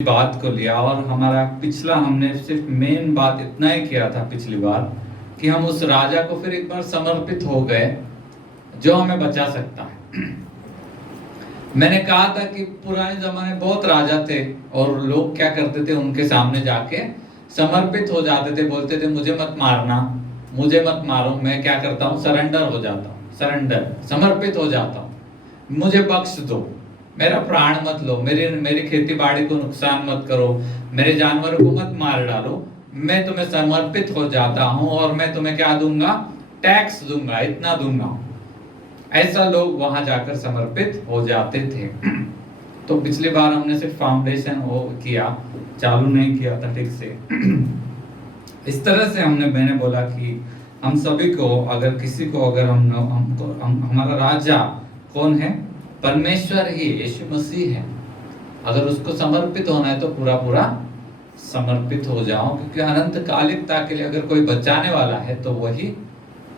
बात को लिया और हमारा पिछला हमने सिर्फ मेन बात इतना ही किया था पिछली बार कि हम उस राजा को फिर एक बार समर्पित हो गए जो हमें बचा सकता है। मैंने कहा था कि पुराने जमाने बहुत राजा थे और लोग क्या करते थे, उनके सामने जाके समर्पित हो जाते थे, बोलते थे मुझे मत मारना, मुझे मत मारो, मैं क्या करता हूँ सरेंडर हो जाता हूँ, सरेंडर समर्पित हो जाता हूँ, मुझे बख्श दो, मेरा प्राण मत लो, मेरी खेती बाड़ी को नुकसान मत करो, मेरे जानवरों को मत मार डालो, मैं तुम्हें समर्पित हो जाता हूँ और मैं तुम्हें क्या दूंगा, टैक्स दूंगा, इतना दूंगा। ऐसा लोग वहां जाकर समर्पित हो जाते थे। तो पिछली बार हमने सिर्फ फाउंडेशन वो किया, चालू नहीं किया था ठीक से। इस तरह से मैंने बोला कि हम सभी को, अगर किसी को, अगर हमारा राजा कौन है, परमेश्वर ही, यीशु मसीह है। अगर उसको समर्पित होना है तो पूरा पूरा समर्पित हो जाओ, क्योंकि अनंत कालिकता के लिए अगर कोई बचाने वाला है तो वही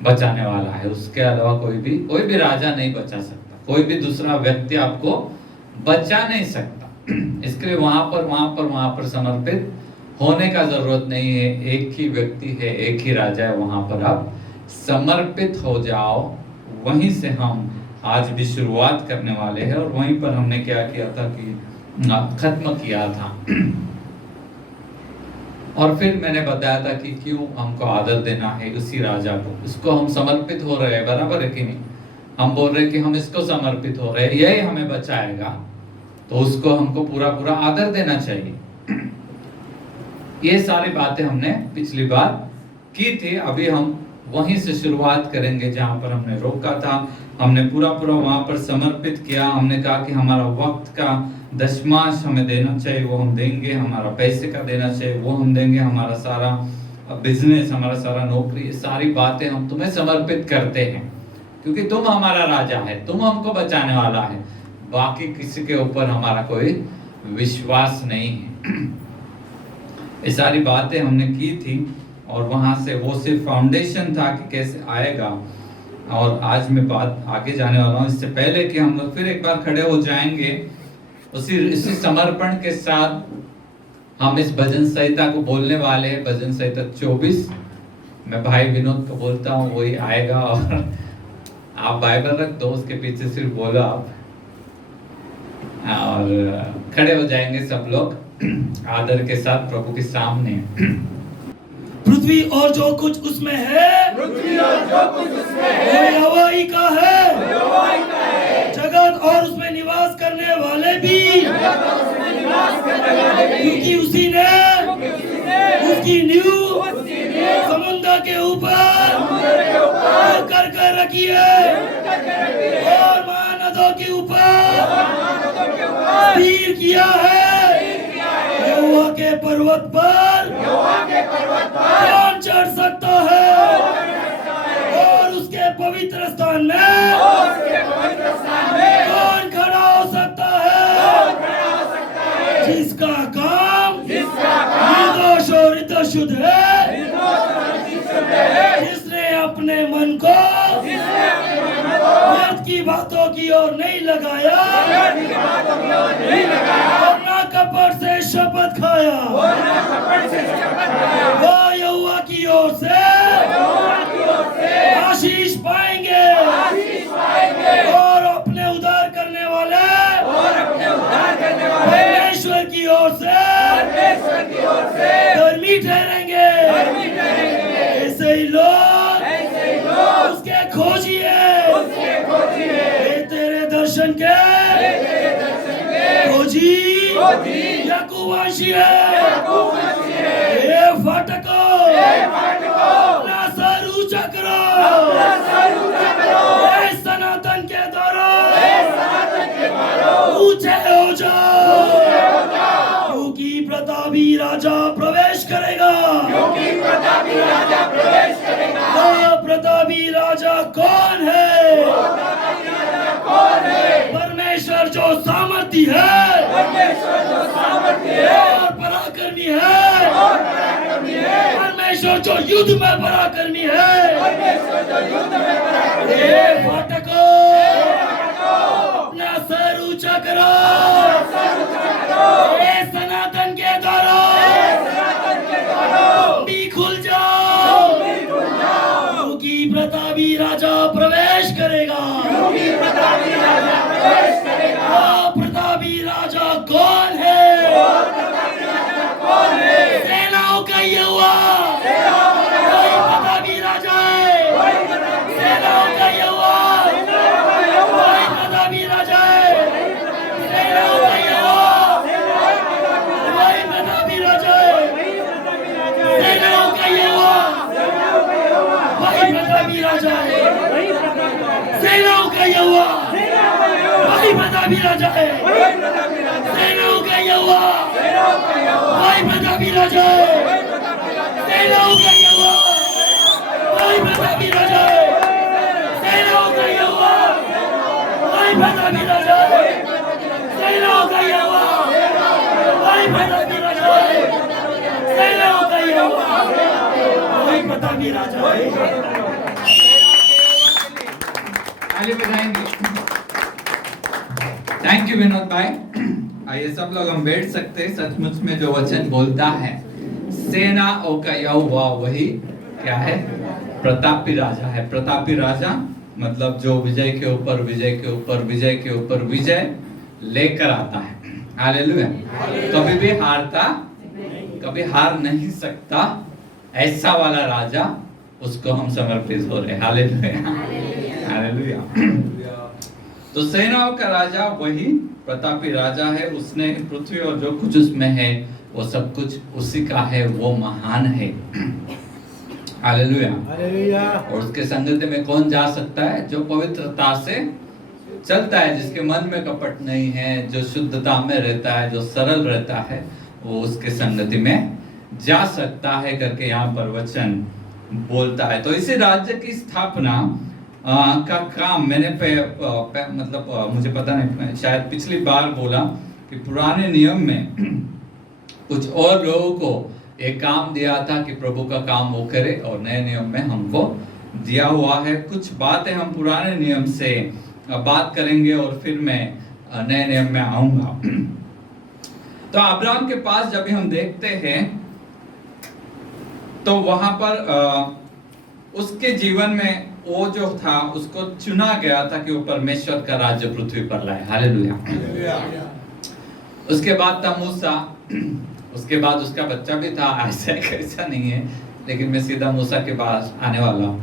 बचाने वाला है। उसके अलावा कोई भी राजा नहीं बचा सकता, कोई भी दूसरा व्यक्ति आपको बचा नहीं सकता। इसके लिए वहां पर समर्पित होने का जरूरत नहीं है। एक ही व्यक्ति है, एक ही राजा है, वहां पर आप समर्पित हो जाओ। वहीं से हम आज भी शुरुआत करने वाले हैं और वहीं पर हमने क्या किया था कि खत्म किया था। और फिर मैंने बताया था कि क्यों हमको आदर देना है उसी राजा को, उसको हम समर्पित हो रहे हैं, बराबर है कि नहीं। हम बोल रहे हैं कि हम इसको समर्पित हो रहे हैं, यही हमें बचाएगा, तो उसको हमको पूरा पूरा आदर देना चाहिए। ये सारी बातें हमने पिछली बार की थी। अभी हम वहीं से शुरुआत करेंगे जहां पर हमने रोका था। हमने पूरा वहां पर समर्पित किया। हमने कहा कि हमारा वक्त का दशमांश हमें देना चाहिए, वो हम देंगे। हमारा पैसे का देना चाहिए, वो हम देंगे। हमारा सारा बिजनेस, हमारा सारा नौकरी, सारी बातें हम तुम्हें समर्पित करते हैं, क्योंकि तुम हमारा राजा है, तुम हमको बचाने वाला है। बाकी किसी के ऊपर हमारा कोई विश्वास नहीं है। ये सारी बातें हमने की थी और वहां से वो सिर्फ फाउंडेशन था कि कैसे आएगा। और आज मैं बात आगे जाने वाला हूँ। इससे पहले कि हम लोग फिर एक बार खड़े हो जाएंगे इसी समर्पण के साथ, हम इस भजन संहिता को बोलने वाले हैं। भजन संहिता 24 मैं भाई विनोद को बोलता हूँ, वही आएगा। और आप बाइबल रख दो, उसके पीछे सिर्फ बोलो आप, और खड़े हो जाएंगे सब लोग आदर के साथ प्रभु के सामने। पृथ्वी और जो कुछ उसमें है, पृथ्वी और जो कुछ उसमें है, वो यहोवा ही का है। यहोवा ही का है। जगत और उसमें निवास करने वाले भी, जगत और उसमें निवास करने वाले भी, क्योंकि उसी ने उसकी नींव समुद्र के ऊपर कर रखी है और महानदों के ऊपर स्थिर किया है। यहोवा के पर्वत पर कौन चढ़ सकता है, और उसके पवित्र स्थान में कौन खड़ा हो सकता है। जिसका काम निर्दोष और शुद्ध है, जिसने अपने मन को व्यर्थ की बातों की ओर नहीं लगाया और ना कपट से शपथ खाया, वो यहोवा की ओर से आशीष पाएंगे और अपने उद्धार करने वाले परमेश्वर की ओर से धर्मी ठहरेंगे। ऐसे ही लोग उसके खोजी है। ये तेरे दर्शन के खोजी याकूबवासी है। ये फाटको अपना सर ऊंचा करो, ये सनातन के द्वारा ऊंचे हो जाओ, क्योंकि प्रतापी राजा प्रवेश करेगा। तो प्रतापी राजा कौन है? परमेश्वर जो सामर्थी है और पराक्रमी है। परमेश्वर जो युद्ध में पराक्रमी है। हे फाटको अपना सर ऊंचा करो, हे सनातन प्रतापी राजा है, वही प्रतापी राजा है, सेनाओं का यहोवा, सेनाओं का यहोवा, वही प्रतापी राजा है, वही प्रतापी राजा है, सेनाओं का यहोवा, वही प्रतापी राजा है, सेनाओं का यहोवा, वही प्रतापी राजा है, सेनाओं का यहोवा, वही प्रतापी राजा है, सेनाओं का यहोवा, वही प्रतापी राजा है। आगे बढ़ाएंगे। थैंक यू विनोद भाई। आइए सब लोग हम बैठ सकते हैं। सचमुच में जो वचन बोलता है सेनाओं का यहोवा वही क्या है? प्रतापी राजा है। प्रतापी राजा मतलब जो विजय के ऊपर विजय के ऊपर विजय के ऊपर विजय लेकर आता है। हालेलुया। कभी भी हारता, कभी हार नहीं सकता, ऐसा वाला राजा, उसको हम समर्पित हो रहे। Hallelujah, hallelujah. तो सेनाओं का राजा वही प्रतापी राजा है। उसने पृथ्वी और जो कुछ उसमें है वो सब कुछ उसी का है। वो महान है। Hallelujah, hallelujah. और उसके संगति में कौन जा सकता है? जो पवित्रता से चलता है, जिसके मन में कपट नहीं है, जो शुद्धता में रहता है, जो सरल रहता है, वो उसके संगति में जा सकता है करके यहाँ पर वचन बोलता है। तो इसी राज्य की स्थापना का काम मैंने मुझे पता नहीं, शायद पिछली बार बोला कि पुराने नियम में कुछ और लोगों को एक काम दिया था कि प्रभु का काम वो करे, और नए नियम में हमको दिया हुआ है। कुछ बातें हम पुराने नियम से बात करेंगे और फिर मैं नए नियम में आऊंगा। तो अब्राहम के पास जब हम देखते हैं तो वहां पर उसके जीवन में वो जो था उसको चुना गया था कि वो परमेश्वर का राज्य पृथ्वी पर लाए। हालेलुया। उसके बाद था मूसा, उसके बाद उसका बच्चा भी था। ऐसा नहीं है, लेकिन मैं सीधा मूसा के पास आने वाला हूँ।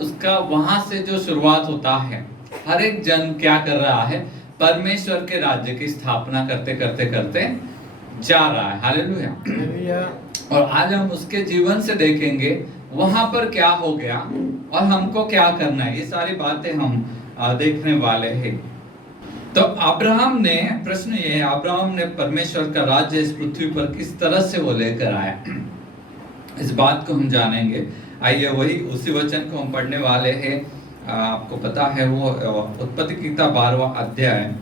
उसका वहां से जो शुरुआत होता है, हर एक जन क्या कर रहा है? परमेश्वर के राज्य की स्थापना करते करते करते जा रहा है। हालेलुया। और आज हम उसके जीवन से देखेंगे वहां पर क्या हो गया और हमको क्या करना है। ये सारी बातें हम देखने वाले हैं। तो अब्राहम ने, प्रश्न ये है, अब्राहम ने परमेश्वर का राज्य इस पृथ्वी पर किस तरह से वो लेकर आया, इस बात को हम जानेंगे। आइए वही उसी वचन को हम पढ़ने वाले हैं। आपको पता है वो उत्पत्ति की किताब 12वां अध्याय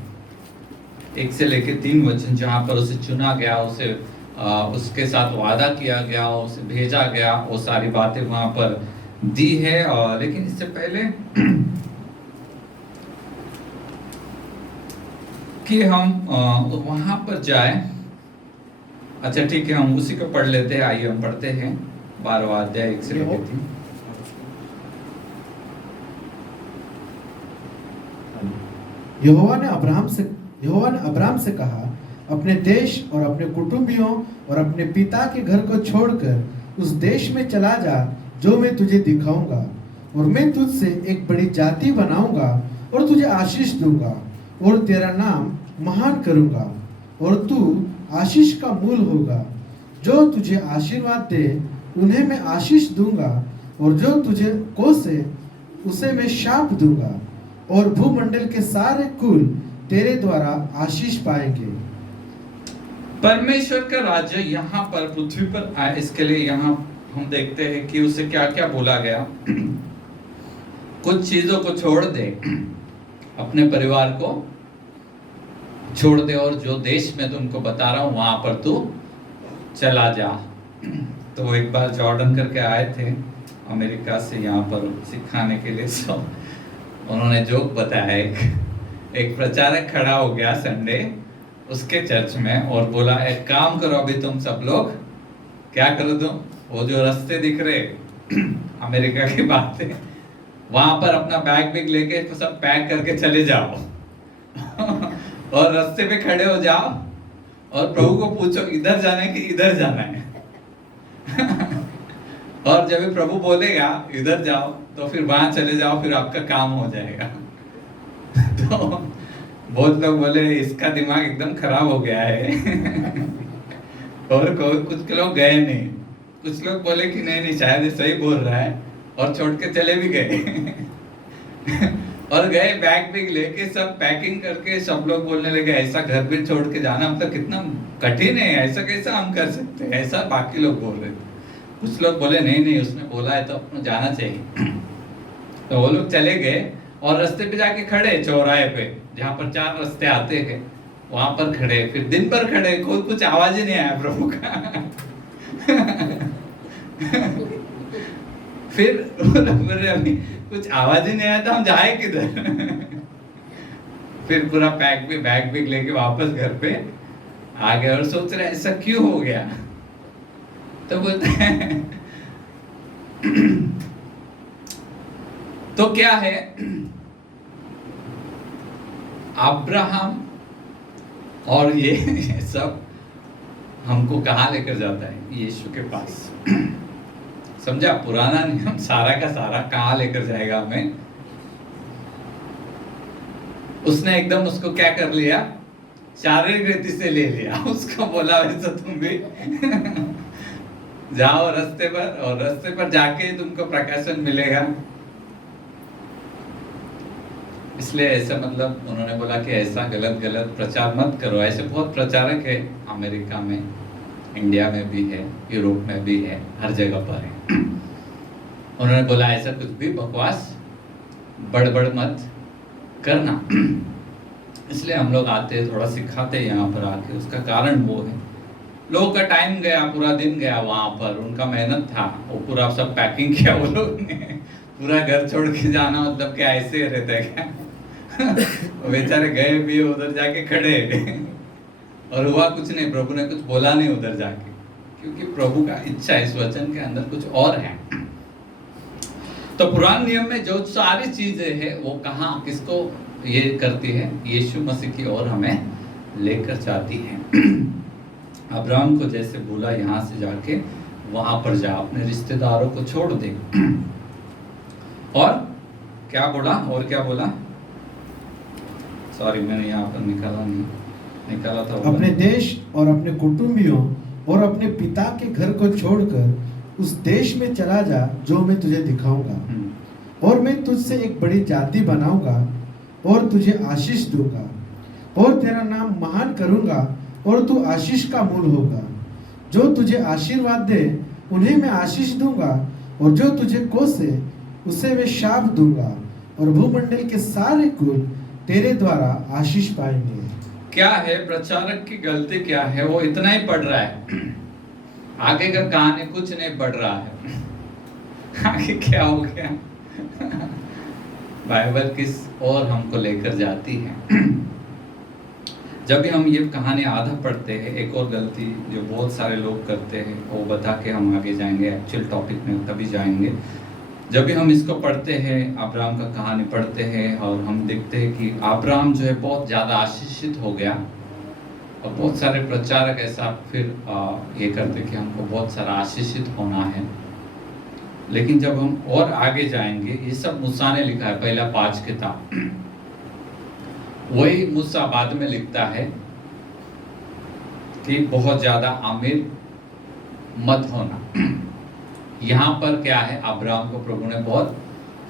1 से लेके 3 वचन, जहां पर उसे चुना गया, उसे उसके साथ वादा किया गया, उसे भेजा गया, वो सारी बातें वहां पर दी है। लेकिन इससे पहले कि हम वहां पर जाए, अच्छा ठीक है, हम उसी को पढ़ लेते हैं। आइए हम पढ़ते हैं 12वां अध्याय 1 से लेके 3। यहोवा ने अब्राहम से कहा, अपने देश और अपने कुटुंबियों और अपने पिता के घर को छोड़कर उस देश में चला जा जो मैं तुझे दिखाऊंगा, और मैं तुझसे एक बड़ी जाति बनाऊंगा और तुझे आशीष दूंगा और तेरा नाम महान करूंगा, और तू आशीष का मूल होगा। जो तुझे आशीर्वाद दे उन्हें मैं आशीष दूंगा, और जो तुझे कोसे उसे मैं शाप दूंगा, और भूमंडल के सारे कुल तेरे द्वारा आशीष पाएंगे। परमेश्वर का राज्य यहाँ पर पृथ्वी पर आए, इसके लिए यहाँ हम देखते हैं कि उसे क्या क्या बोला गया। कुछ चीजों को छोड़ दे, अपने परिवार को छोड़ दे, और जो देश में तुमको बता रहा हूं वहां पर तू चला जा। तो वो एक बार जॉर्डन करके आए थे अमेरिका से यहाँ पर सिखाने के लिए। सो उन्होंने जोक बताया, एक प्रचारक खड़ा हो गया संडे उसके चर्च में और बोला, एक काम करो, अभी तुम सब लोग क्या करो, तुम वो जो रास्ते दिख रहे अमेरिका की बात है, वहां पर अपना बैग बिग लेके सब पैक करके चले जाओ और रास्ते पे खड़े हो जाओ और प्रभु को पूछो इधर जाना है कि इधर जाना है और जब भी प्रभु बोलेगा इधर जाओ तो फिर वहां चले जाओ, फिर आपका काम हो जाएगा। तो बहुत लोग बोले इसका दिमाग एकदम खराब हो गया है और कुछ लोग गए नहीं, कुछ लोग बोले कि नहीं शायद ये सही बोल रहा है और छोड़ के चले भी गए और गए बैग भी लेके सब पैकिंग करके, सब लोग बोलने लगे ऐसा घर भी छोड़ के जाना मतलब कितना कठिन है, ऐसा कैसा हम कर सकते हैं, ऐसा बाकी लोग बोल रहे थे। कुछ लोग बोले नहीं नहीं उसने बोला है तो अपना जाना चाहिए। तो वो लोग चले गए और रास्ते पे जाके खड़े चौराहे पे, जहाँ पर 4 रास्ते आते हैं वहां पर खड़े, फिर दिन भर खड़े, कोई कुछ आवाज ही नहीं आया प्रभु का। फिर बोले अभी कुछ आवाज ही नहीं आया तो हम जाए किधर। फिर पूरा बैग भी लेके वापस घर पे आ गए और सोच रहे ऐसा क्यों हो गया। तो बोलते हैं तो क्या है, अब्राहम और ये सब हमको कहाँ लेकर जाता है, यीशु के पास। समझा, पुराना नियम सारा का सारा कहाँ लेकर जाएगा हमें। उसने एकदम उसको क्या कर लिया, शारीरिक रीति से ले लिया। उसको बोला वैसा तुम भी जाओ रास्ते पर, और रास्ते पर जाके तुमको प्रकाशन मिलेगा। इसलिए ऐसा मतलब उन्होंने बोला कि ऐसा गलत प्रचार मत करो। ऐसे बहुत प्रचारक है अमेरिका में, इंडिया में भी है, यूरोप में भी है, हर जगह पर है। उन्होंने बोला ऐसा कुछ भी बकवास बड़बड़ मत करना। इसलिए हम लोग आते हैं, थोड़ा सिखाते हैं यहाँ पर आके। उसका कारण वो है, लोगों का टाइम गया, पूरा दिन गया वहाँ पर, उनका मेहनत था, वो पूरा सब पैकिंग किया वो लोग ने। पूरा घर छोड़ के जाना मतलब क्या ऐसे ही रहता है क्या? बेचारे गए भी उधर जाके खड़े और हुआ कुछ नहीं, प्रभु ने कुछ बोला नहीं उधर जाके, क्योंकि प्रभु का इच्छा इस वचन के अंदर कुछ और है। तो पुराने नियम में जो सारी चीजें हैं वो कहाँ किसको ये करती है, यीशु मसीह की ओर हमें लेकर जाती है। अब्राहम को जैसे बोला यहाँ से जाके वहां पर जा, अपने रिश्तेदारों को छोड़ दे। और क्या बोला, और क्या बोला, सॉरी मैंने यहाँ पर निकाला था। अपने देश और अपने कुटुंबियों और अपने पिता के घर को छोड़कर उस देश में चला जा जो मैं तुझे दिखाऊंगा, और मैं तुझसे एक बड़ी जाति बनाऊंगा और तुझे आशीष दूंगा, और तेरा नाम महान करूंगा और तू आशीष का मूल होगा। जो तुझे आशीर्वाद दे उन्हें मैं आशीष दूंगा, और जो तुझे कोसे उसे मैं शाप दूंगा, और भूमंडल के सारे कुल तेरे द्वारा आशीष पाएंगे। क्या है प्रचारक की गलती, क्या है, वो इतना ही पढ़ रहा है, आगे का कहानी कुछ नहीं पढ़ रहा है। आगे क्या हो गया, बाइबल किस और हमको लेकर जाती है। जब भी हम ये कहानी आधा पढ़ते हैं, एक और गलती जो बहुत सारे लोग करते हैं वो बता के हम आगे जाएंगे, एक्चुअल टॉपिक में तभी जाएंगे। जब भी हम इसको पढ़ते हैं, अब्राहम का कहानी पढ़ते हैं, और हम देखते हैं कि अब्राहम जो है बहुत ज़्यादा आशीषित हो गया, और बहुत सारे प्रचारक ऐसा फिर ये करते कि हमको बहुत सारा आशीषित होना है। लेकिन जब हम और आगे जाएंगे, ये सब मूसा ने लिखा है, पहला 5 किताब, वही मूसा बाद में लिखता है कि बहुत ज़्यादा अमीर मत होना। यहाँ पर क्या है, अब्राहम को प्रभु ने बहुत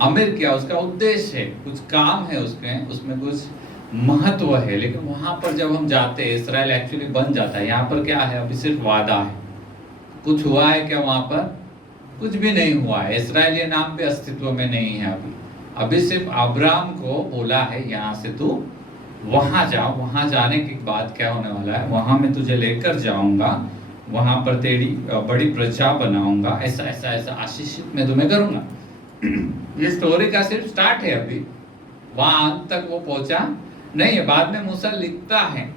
अमीर किया, उसका उद्देश्य है, कुछ काम है उसमें कुछ महत्व है। लेकिन वहां पर जब हम जाते हैं, इस्राएल एक्चुअली बन जाता है। यहाँ पर क्या है, अभी सिर्फ वादा है, कुछ हुआ है क्या वहां पर, कुछ भी नहीं हुआ है। इस्राएल ये नाम भी अस्तित्व में नहीं है अभी सिर्फ अब्राहम को बोला है यहाँ से तू वहां जा, वहां जाने के बाद क्या होने वाला है, वहां मैं तुझे लेकर जाऊंगा, वहां पर तेरी बड़ी प्रजा बनाऊंगा, ऐसा ऐसा ऐसा आशीषित मैं तुम्हें करूंगा। ये स्टोरी का सिर्फ स्टार्ट है, अभी वहां अंत तक वो पहुंचा नहीं है। बाद में मूसा लिखता है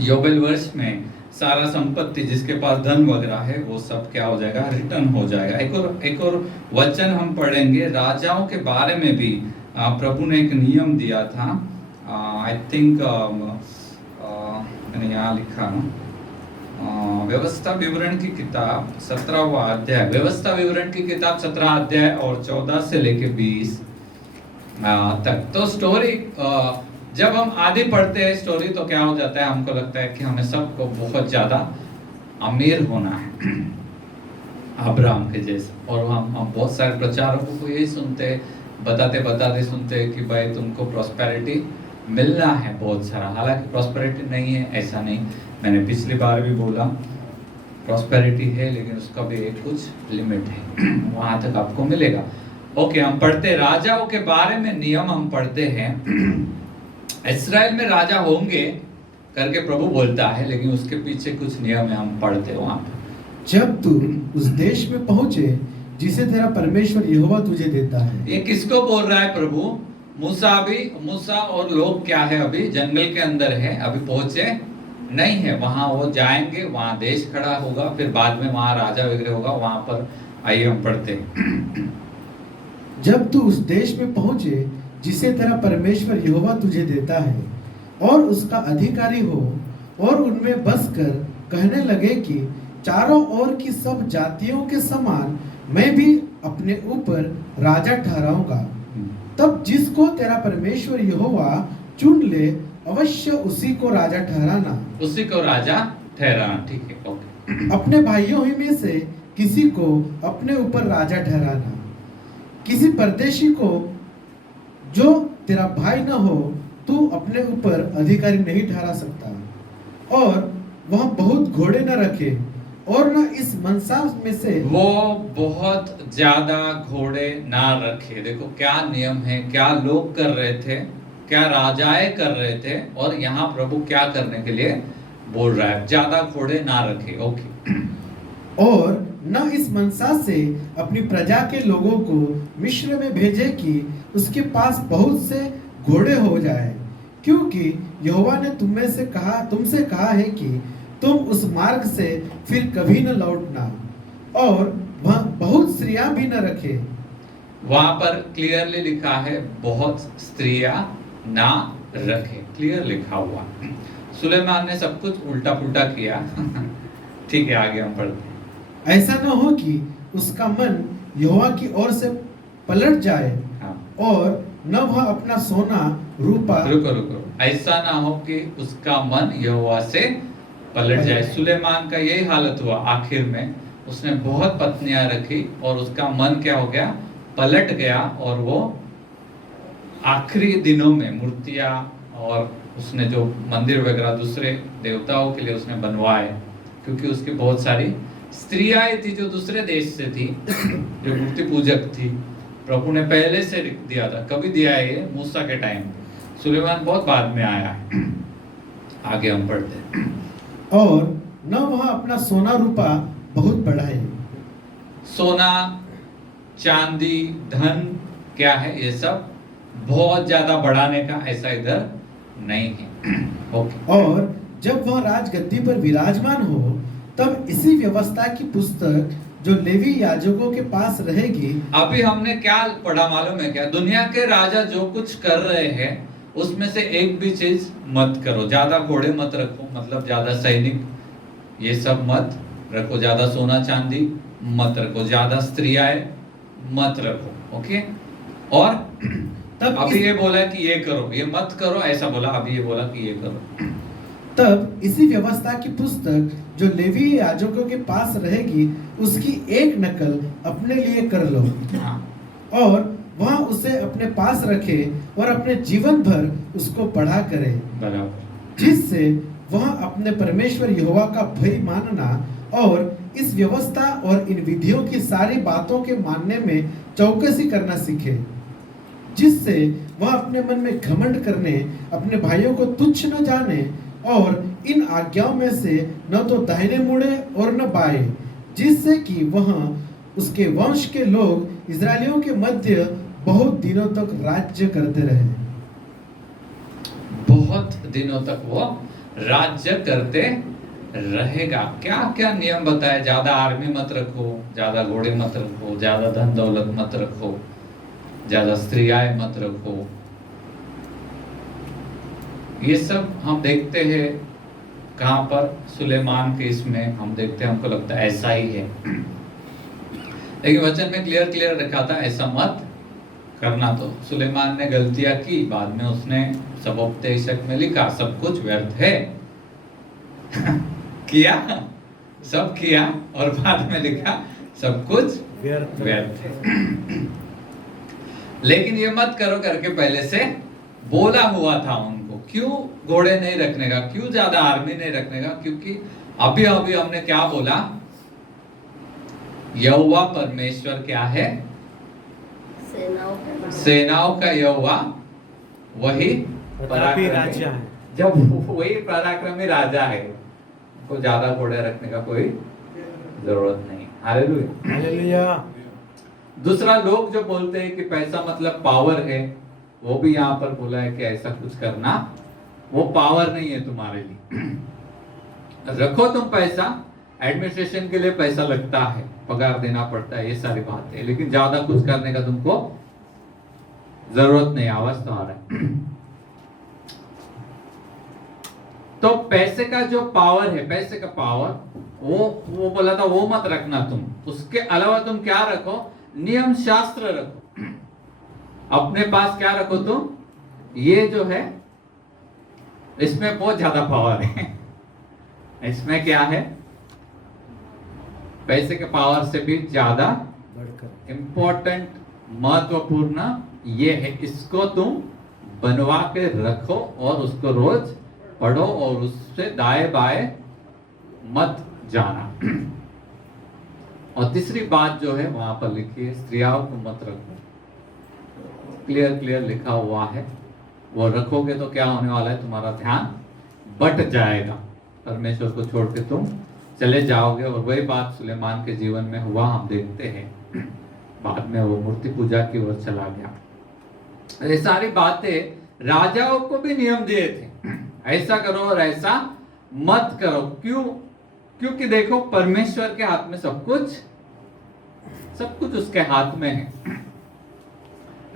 योबेल वर्ष में सारा संपत्ति जिसके पास धन वगैरह है वो सब क्या हो जाएगा, रिटर्न हो जाएगा। एक और वचन हम पढ़ेंगे, राजाओं के बारे में भी प्रभु ने एक नियम दिया था। आई थिंक मैंने यहाँ लिखा व्यवस्था विवरण की किताब 17वां अध्याय, व्यवस्था विवरण की किताब 17 अध्याय और 14 से लेके 20 तक। तो स्टोरी जब हम आधी पढ़ते हैं स्टोरी तो क्या हो जाता है, हमको लगता है कि हमें सबको बहुत ज्यादा अमीर होना है अब्राहम के जैसे। और हम बहुत सारे प्रचारकों को यही सुनते हैं बताते बताते सुनते हैं कि भाई तुमको प्रॉस्पेरिटी मिलना है बहुत सारा, हालांकि प्रॉस्पेरिटी नहीं है ऐसा नहीं, मैंने पिछली बार भी बोला प्रॉस्पेरिटी है लेकिन उसका भी एक कुछ लिमिट है, वहां तक आपको मिलेगा। ओके, हम पढ़ते राजाओं के बारे में नियम हम पढ़ते हैं। इस्राएल में राजा होंगे करके प्रभु बोलता है, लेकिन उसके पीछे कुछ नियम है, हम पढ़ते हैं वहां पर। जब तू उस देश में पहुंचे जिसे तेरा परमेश्वर यहोवा तुझे देता है। ये किसको बोल रहा है प्रभु? मूसा और लोग क्या है, अभी जंगल के अंदर है, अभी पहुंचे नहीं है, वहां वो जाएंगे, वहां देश खड़ा होगा, फिर बाद में वहां राजा वगैरह होगा, वहां पर आइए हम पढ़ते हैं। जब तू उस देश में पहुंचे जिसे तेरा परमेश्वर यहोवा तुझे देता है और उसका अधिकारी हो और उनमें बसकर कहने लगे कि चारों ओर की सब जातियों के समान मैं भी अपने ऊपर राजा ठहराऊंगा, तब जिसको तेरा परमेश्वर यहोवा चुन ले अवश्य उसी को राजा ठहराना। उसी को राजा ठहराना, ठीक है, ओके। अपने भाइयों ही में से किसी को अपने ऊपर राजा ठहराना। किसी परदेशी को जो तेरा भाई न हो तू अपने ऊपर अधिकारी नहीं ठहरा सकता, और वह बहुत घोड़े न रखे और न इस मनसा में से वो बहुत ज्यादा घोड़े ना रखे। देखो क्या नियम है, क्या लोग कर रहे थे, क्या राजाएं कर रहे थे, और यहाँ प्रभु क्या करने के लिए बोल रहा है, ज्यादा घोड़े ना रखे, ओके। और न इस मनसा से अपनी प्रजा के लोगों को मिस्र में भेजे कि उसके पास बहुत से घोड़े हो जाए, क्योंकि यहोवा ने तुमसे कहा है कि तुम उस मार्ग से फिर कभी न लौटना, और वह बहुत स्त्रियां भी न रखे। वहां पर क्लियरली लिखा है बहुत स्त्रियां ना रखे, क्लियर लिखा हुआ। सुलेमान ने सब कुछ उल्टा पुल्टा किया। ठीक है, आगे हम पढ़ते हैं। ऐसा न हो कि उसका मन यहोवा की ओर से पलट जाए, हाँ। और न वह अपना सोना रूपा। रुको, ऐसा ना हो कि उसका मन यहोवा से पलट जाए। सुलेमान का यही हालत हुआ, आखिर में उसने बहुत पत्नियां रखी और उसका मन क्या हो गया, पलट गया, और वो आखिरी दिनों में मूर्तियां और उसने जो मंदिर वगैरह दूसरे देवताओं के लिए उसने बनवाए, क्योंकि उसकी बहुत सारी स्त्रियां थी जो दूसरे देश से थी, जो मूर्ति पूजक थी। प्रभु ने पहले से दिया था, कभी दिया है ये? मूसा के टाइम। सुलेमान बहुत बाद में आया है। आगे हम पढ़ते हैं। और न वह अपना सोना रूपा बहुत बढ़ाए। सोना चांदी धन क्या है, ये सब बहुत ज्यादा बढ़ाने का ऐसा इधर नहीं है, ओके। और जब वह राजगद्दी पर विराजमान हो तब इसी व्यवस्था की पुस्तक जो लेवी याजकों के पास रहेगी। अभी हमने क्या पढ़ा मालूम है क्या? दुनिया के राजा जो कुछ कर रहे हैं उसमें से एक भी चीज मत करो। ज्यादा घोड़े मत रखो, मतलब ज्यादा सैनिक ये सब मत रखो, ज्यादा सोना चांदी मत रखो, ज्यादा स्त्रियां मत रखो, ओके। और तब अभी ये बोला कि ये करो, ये मत करो, ऐसा बोला। अभी ये बोला कि ये करो। तब इसी व्यवस्था की पुस्तक जो लेवी याजकों के पास रहेगी उसकी एक नकल अपने लिए कर लो, और वह उसे अपने पास रखे और अपने जीवन भर उसको पढ़ा करे, बराबर, जिससे वह अपने परमेश्वर यहोवा का भय मानना और इस व्यवस्था और इन विधियों की सारी बातों के मानने में चौकसी करना सीखे, जिससे वह अपने मन में घमंड करने, अपने भाइयों को तुच्छ न जाने और इन आज्ञाओं में से न तो दाहिने मुड़े और न बाएं, जिससे कि वह उसके वंश के लोग इजरायलियों के मध्य बहुत दिनों तक राज्य करते रहे। बहुत दिनों तक वो राज्य करते रहेगा। क्या क्या नियम बताए? ज्यादा आर्मी मत रखो, ज्यादा घोड़े मत रखो, ज्यादा धन दौलत मत रखो, ज्यादा स्त्रियां मत रखो। ये सब हम देखते हैं कहां पर? सुलेमान के इसमें हम देखते हैं, हमको लगता है ऐसा ही है, लेकिन वचन में क्लियर रखा था ऐसा मत करना। तो सुलेमान ने गलतियां की, बाद में उसने सबोपदेशक में लिखा सब कुछ व्यर्थ है। किया, सब किया, और बाद में लिखा सब कुछ व्यर्थ है। लेकिन ये मत करो करके पहले से बोला हुआ था उनको। क्यों घोड़े नहीं रखने का, क्यों ज्यादा आर्मी नहीं रखने का? क्योंकि अभी अभी हमने क्या बोला, यहोवा परमेश्वर क्या है? सेनाओं का यहोवा वही पराक्रमी राजा है। जब वही पराक्रमी राजा है, को ज्यादा घोड़े रखने का कोई जरूरत नहीं। Hallelujah hallelujah. दूसरा, लोग जो बोलते हैं कि पैसा मतलब पावर है, वो भी यहाँ पर बोला है कि ऐसा कुछ करना वो पावर नहीं है तुम्हारे लिए। रखो तुम पैसा, एडमिनिस्ट्रेशन के लिए पैसा लगता है, पगार देना पड़ता है, ये सारी बात है, लेकिन ज्यादा कुछ करने का तुमको जरूरत नहीं। आवाज तो आ रहा है। तो पैसे का जो पावर है, पैसे का पावर, वो बोला था वो मत रखना तुम। उसके अलावा तुम क्या रखो? नियम शास्त्र रखो। अपने पास क्या रखो तुम? ये जो है इसमें बहुत ज्यादा पावर है। इसमें क्या है? पैसे के पावर से भी ज्यादा इंपॉर्टेंट, महत्वपूर्ण ये है, इसको तुम बनवा के रखो और उसको रोज पढ़ो और उससे दाएं बाएं मत जाना। और तीसरी बात जो है वहां पर लिखी है, स्त्रियों को मत रखो। क्लियर लिखा हुआ है। वो रखोगे तो क्या होने वाला है? तुम्हारा ध्यान बट जाएगा, परमेश्वर को छोड़ के तुम चले जाओगे। और वही बात सुलेमान के जीवन में हुआ, हम देखते हैं। बाद में वो मूर्ति पूजा की ओर चला गया। ये सारी बातें राजाओं को भी नियम दिए थे, ऐसा करो और ऐसा मत करो। क्यों? क्योंकि देखो, परमेश्वर के हाथ में सब कुछ उसके हाथ में है।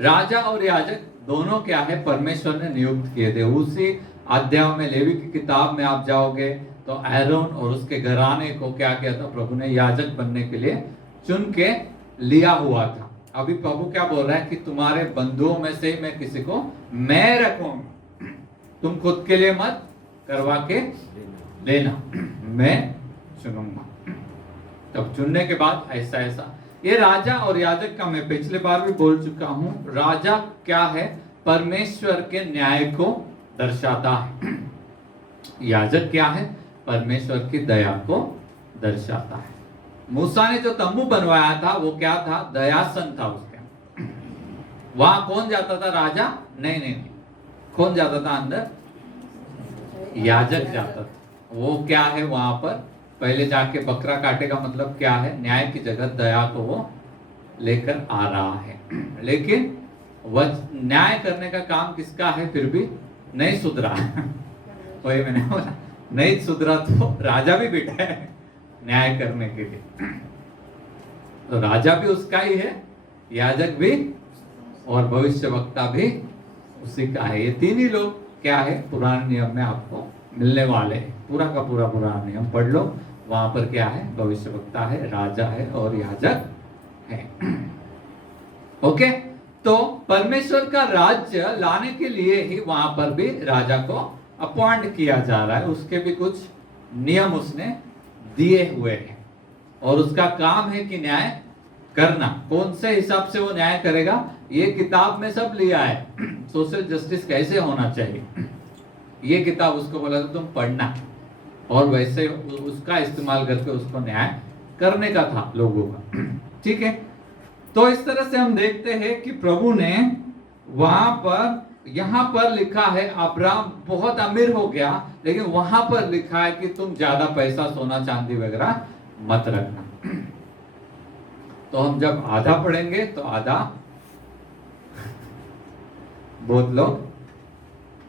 राजा और याजक दोनों क्या है? परमेश्वर ने नियुक्त किए थे। उसी अध्याय में, लेवी की किताब में आप जाओगे तो एरोन और उसके घराने को क्या किया था? प्रभु ने याजक बनने के लिए चुन के लिया हुआ था। अभी प्रभु क्या बोल रहा है कि तुम्हारे बंधुओं में से मैं किसी को मैं रखूंगा, तुम खुद के लिए मत करवा के लेना, मैं चुनूंगा। तब चुनने के बाद ऐसा ये राजा और याजक का मैं पिछले बार भी बोल चुका हूं। राजा क्या है? परमेश्वर के न्याय को दर्शाता है। याजक क्या है? परमेश्वर की दया को दर्शाता है। मूसा ने जो तंबू बनवाया था वो क्या था? दयासन था उसके। वहां कौन जाता था? राजा नहीं। कौन जाता था अंदर? याजक जाता था। वो क्या है? वहां पर पहले जाके बकरा काटेगा, मतलब क्या है? न्याय की जगह दया को वो लेकर आ रहा है। लेकिन वह न्याय करने का काम किसका है? फिर भी नहीं सुधरा। वही मैंने बोला, नहीं सुधरा तो राजा भी बैठा है न्याय करने के लिए। तो राजा भी उसका ही है, याजक भी और भविष्यवक्ता भी उसी का है। ये तीन ही लोग क्या है? पुराने नियम में आपको मिलने वाले हैं। पूरा का पूरा पुराना नियम पढ़ लो, वहां पर क्या है? भविष्यवक्ता है, राजा है और याजक है। ओके, तो परमेश्वर का राज्य लाने के लिए ही वहां पर भी राजा को अपॉइंट किया जा रहा है। उसके भी कुछ नियम उसने दिए हुए हैं और उसका काम है कि न्याय करना। कौन से हिसाब से वो न्याय करेगा? ये किताब में सब लिया है। सोशल जस्टिस कैसे होना चाहिए, ये किताब उसको बोला था तुम पढ़ना, और वैसे उसका इस्तेमाल करके उसको न्याय करने का था लोगों का। ठीक है, तो इस तरह से हम देखते हैं कि प्रभु ने वहां पर, यहां पर लिखा है अब्राहम बहुत अमीर हो गया, लेकिन वहां पर लिखा है कि तुम ज्यादा पैसा, सोना चांदी वगैरह मत रखना। तो हम जब आधा पढ़ेंगे तो आधा बहुत लोग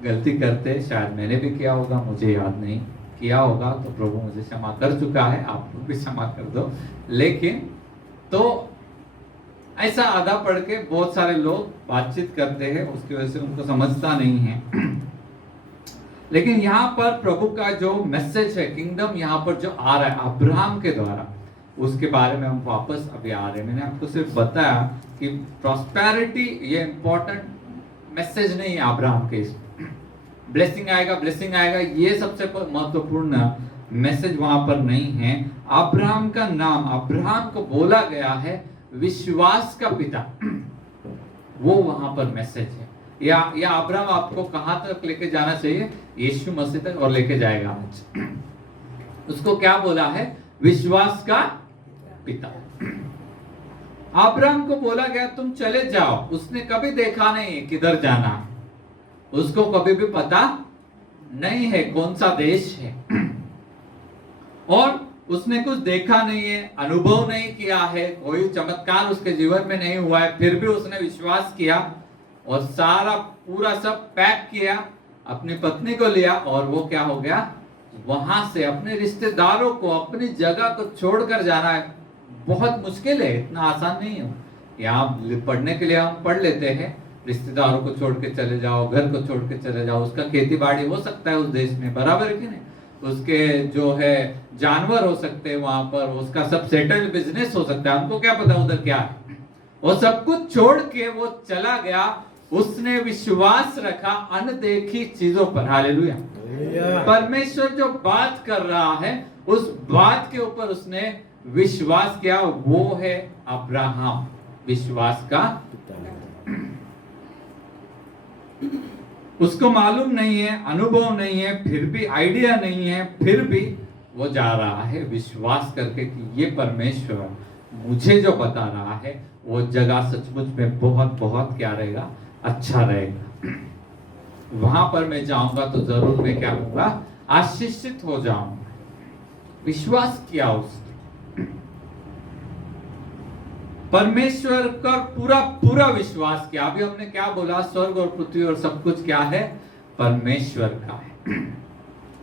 गलती करते, शायद मैंने भी किया होगा, मुझे याद नहीं, किया होगा तो प्रभु मुझे क्षमा कर चुका है, आप लोग भी क्षमा कर दो। लेकिन तो ऐसा आधा पढ़ के बहुत सारे लोग बातचीत करते हैं, उसकी वजह से उनको समझता नहीं है। लेकिन यहाँ पर प्रभु का जो मैसेज है, किंगडम यहाँ पर जो आ रहा है अब्राहम के द्वारा, उसके बारे में हम वापस अभी आ रहे हैं। मैंने आपको सिर्फ बताया कि प्रॉस्पेरिटी ये इंपॉर्टेंट मैसेज नहीं है अब्राहम के, इसमें ब्लेसिंग आएगा, ये सबसे महत्वपूर्ण मैसेज वहां पर नहीं है। अब्राहम का नाम, अब्राहम को बोला गया है विश्वास का पिता। वो वहां पर मैसेज है। या अब्राहम आपको कहां तक लेके जाना चाहिए? यीशु मसीह तक, और लेके जाएगा आज। उसको क्या बोला है? विश्वास का पिता। अब्राहम को बोला गया तुम चले जाओ। उसने कभी देखा नहीं किधर जाना है, उसको कभी भी पता नहीं है कौन सा देश है, और उसने कुछ देखा नहीं है, अनुभव नहीं किया है, कोई चमत्कार उसके जीवन में नहीं हुआ है, फिर भी उसने विश्वास किया और सारा पूरा सब पैक किया, अपनी पत्नी को लिया, और वो क्या हो गया? वहां से अपने रिश्तेदारों को, अपनी जगह को छोड़कर जाना है। बहुत मुश्किल है, इतना आसान नहीं है। यहाँ पढ़ने के लिए हम पढ़ लेते हैं, रिश्तेदारों को छोड़ के चले जाओ, घर को छोड़ के चले जाओ। उसका खेती बाड़ी हो सकता है उस देश में, बराबर है कि नहीं? उसके जो है जानवर हो सकते हैं वहां पर, उसका सब सेटल्ड बिजनेस हो सकता है, हमको क्या पता उधर क्या है। वो सब कुछ छोड़ के वो चला गया। उसने विश्वास रखा अनदेखी चीजों पर। हालेलुया। परमेश्वर जो बात कर रहा है उस बात के ऊपर उसने विश्वास किया। वो है अब्राहम, विश्वास का। उसको मालूम नहीं है, अनुभव नहीं है, फिर भी आइडिया नहीं है, फिर भी वो जा रहा है विश्वास करके कि ये परमेश्वर मुझे जो बता रहा है वो जगह सचमुच में बहुत बहुत क्या रहेगा? अच्छा रहेगा। वहां पर मैं जाऊंगा तो जरूर मैं क्या होगा? आशीषित हो जाऊंगा। विश्वास किया उसने, परमेश्वर का पूरा पूरा विश्वास किया। अभी हमने क्या बोला? स्वर्ग और पृथ्वी और सब कुछ क्या है? परमेश्वर का है।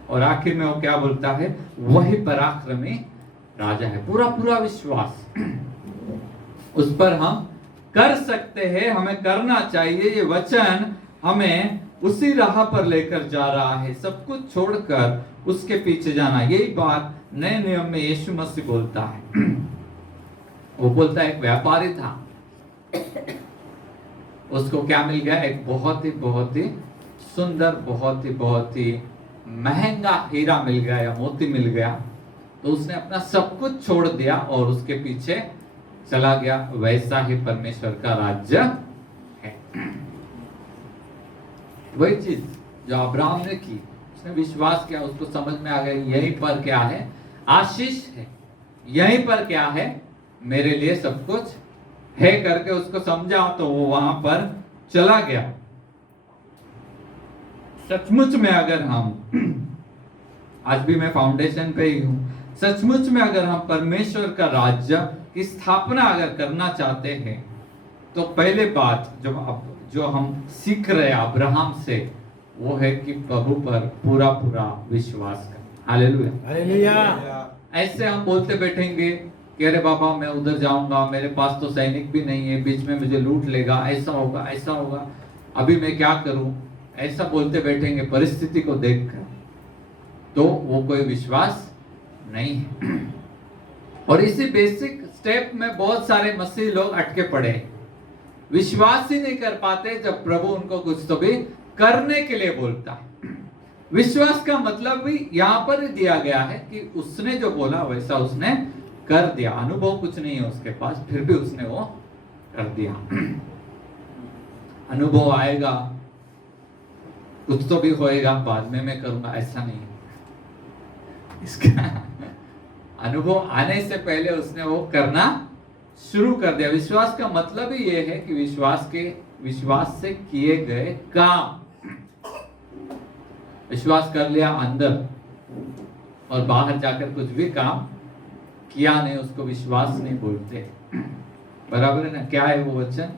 और आखिर में वो क्या बोलता है? वही पराक्रमी राजा है। पूरा पूरा विश्वास उस पर हम कर सकते हैं, हमें करना चाहिए। ये वचन हमें उसी राह पर लेकर जा रहा है, सब कुछ छोड़कर उसके पीछे जाना। यही बात नए नियम में यीशु मसीह बोलता है। वो बोलता है एक व्यापारी था, उसको क्या मिल गया? एक बहुत ही सुंदर, बहुत ही महंगा हीरा मिल गया या मोती मिल गया। तो उसने अपना सब कुछ छोड़ दिया और उसके पीछे चला गया। वैसा ही परमेश्वर का राज्य है। वही चीज जो अब्राहम ने की, उसने विश्वास किया, उसको समझ में आ गया यहीं पर क्या है? आशीष है। यहीं पर क्या है? मेरे लिए सब कुछ है करके उसको समझा, तो वो वहां पर चला गया। सचमुच में अगर हम आज भी मैं फाउंडेशन पे ही हूं, सचमुच में अगर हम परमेश्वर का राज्य की स्थापना अगर करना चाहते हैं तो पहले बात जो हम सीख रहे हैं अब्राहम से, वो है कि प्रभु पर पूरा पूरा विश्वास कर। Hallelujah, hallelujah. ऐसे हम बोलते बैठेंगे कि अरे बाबा मैं उधर जाऊंगा, मेरे पास तो सैनिक भी नहीं है, बीच में मुझे लूट लेगा, ऐसा होगा ऐसा होगा, अभी मैं क्या करूं, ऐसा बोलते बैठेंगे परिस्थिति को देखकर, तो वो कोई विश्वास नहीं है। और इसी बेसिक स्टेप में बहुत सारे मसीह लोग अटके पड़े, विश्वास ही नहीं कर पाते जब प्रभु उनको कुछ तो भी करने के लिए बोलता है। विश्वास का मतलब भी यहां पर दिया गया है कि उसने जो बोला वैसा उसने कर दिया। अनुभव कुछ नहीं है उसके पास, फिर भी उसने वो कर दिया। अनुभव आएगा, कुछ तो भी होएगा, बाद में मैं करूंगा, ऐसा नहीं है। इसका अनुभव आने से पहले उसने वो करना शुरू कर दिया। विश्वास का मतलब ही ये है कि विश्वास से किए गए काम। विश्वास कर लिया अंदर और बाहर जाकर कुछ भी काम किया नहीं, उसको विश्वास नहीं बोलते। बराबर है ना? क्या है वो वचन?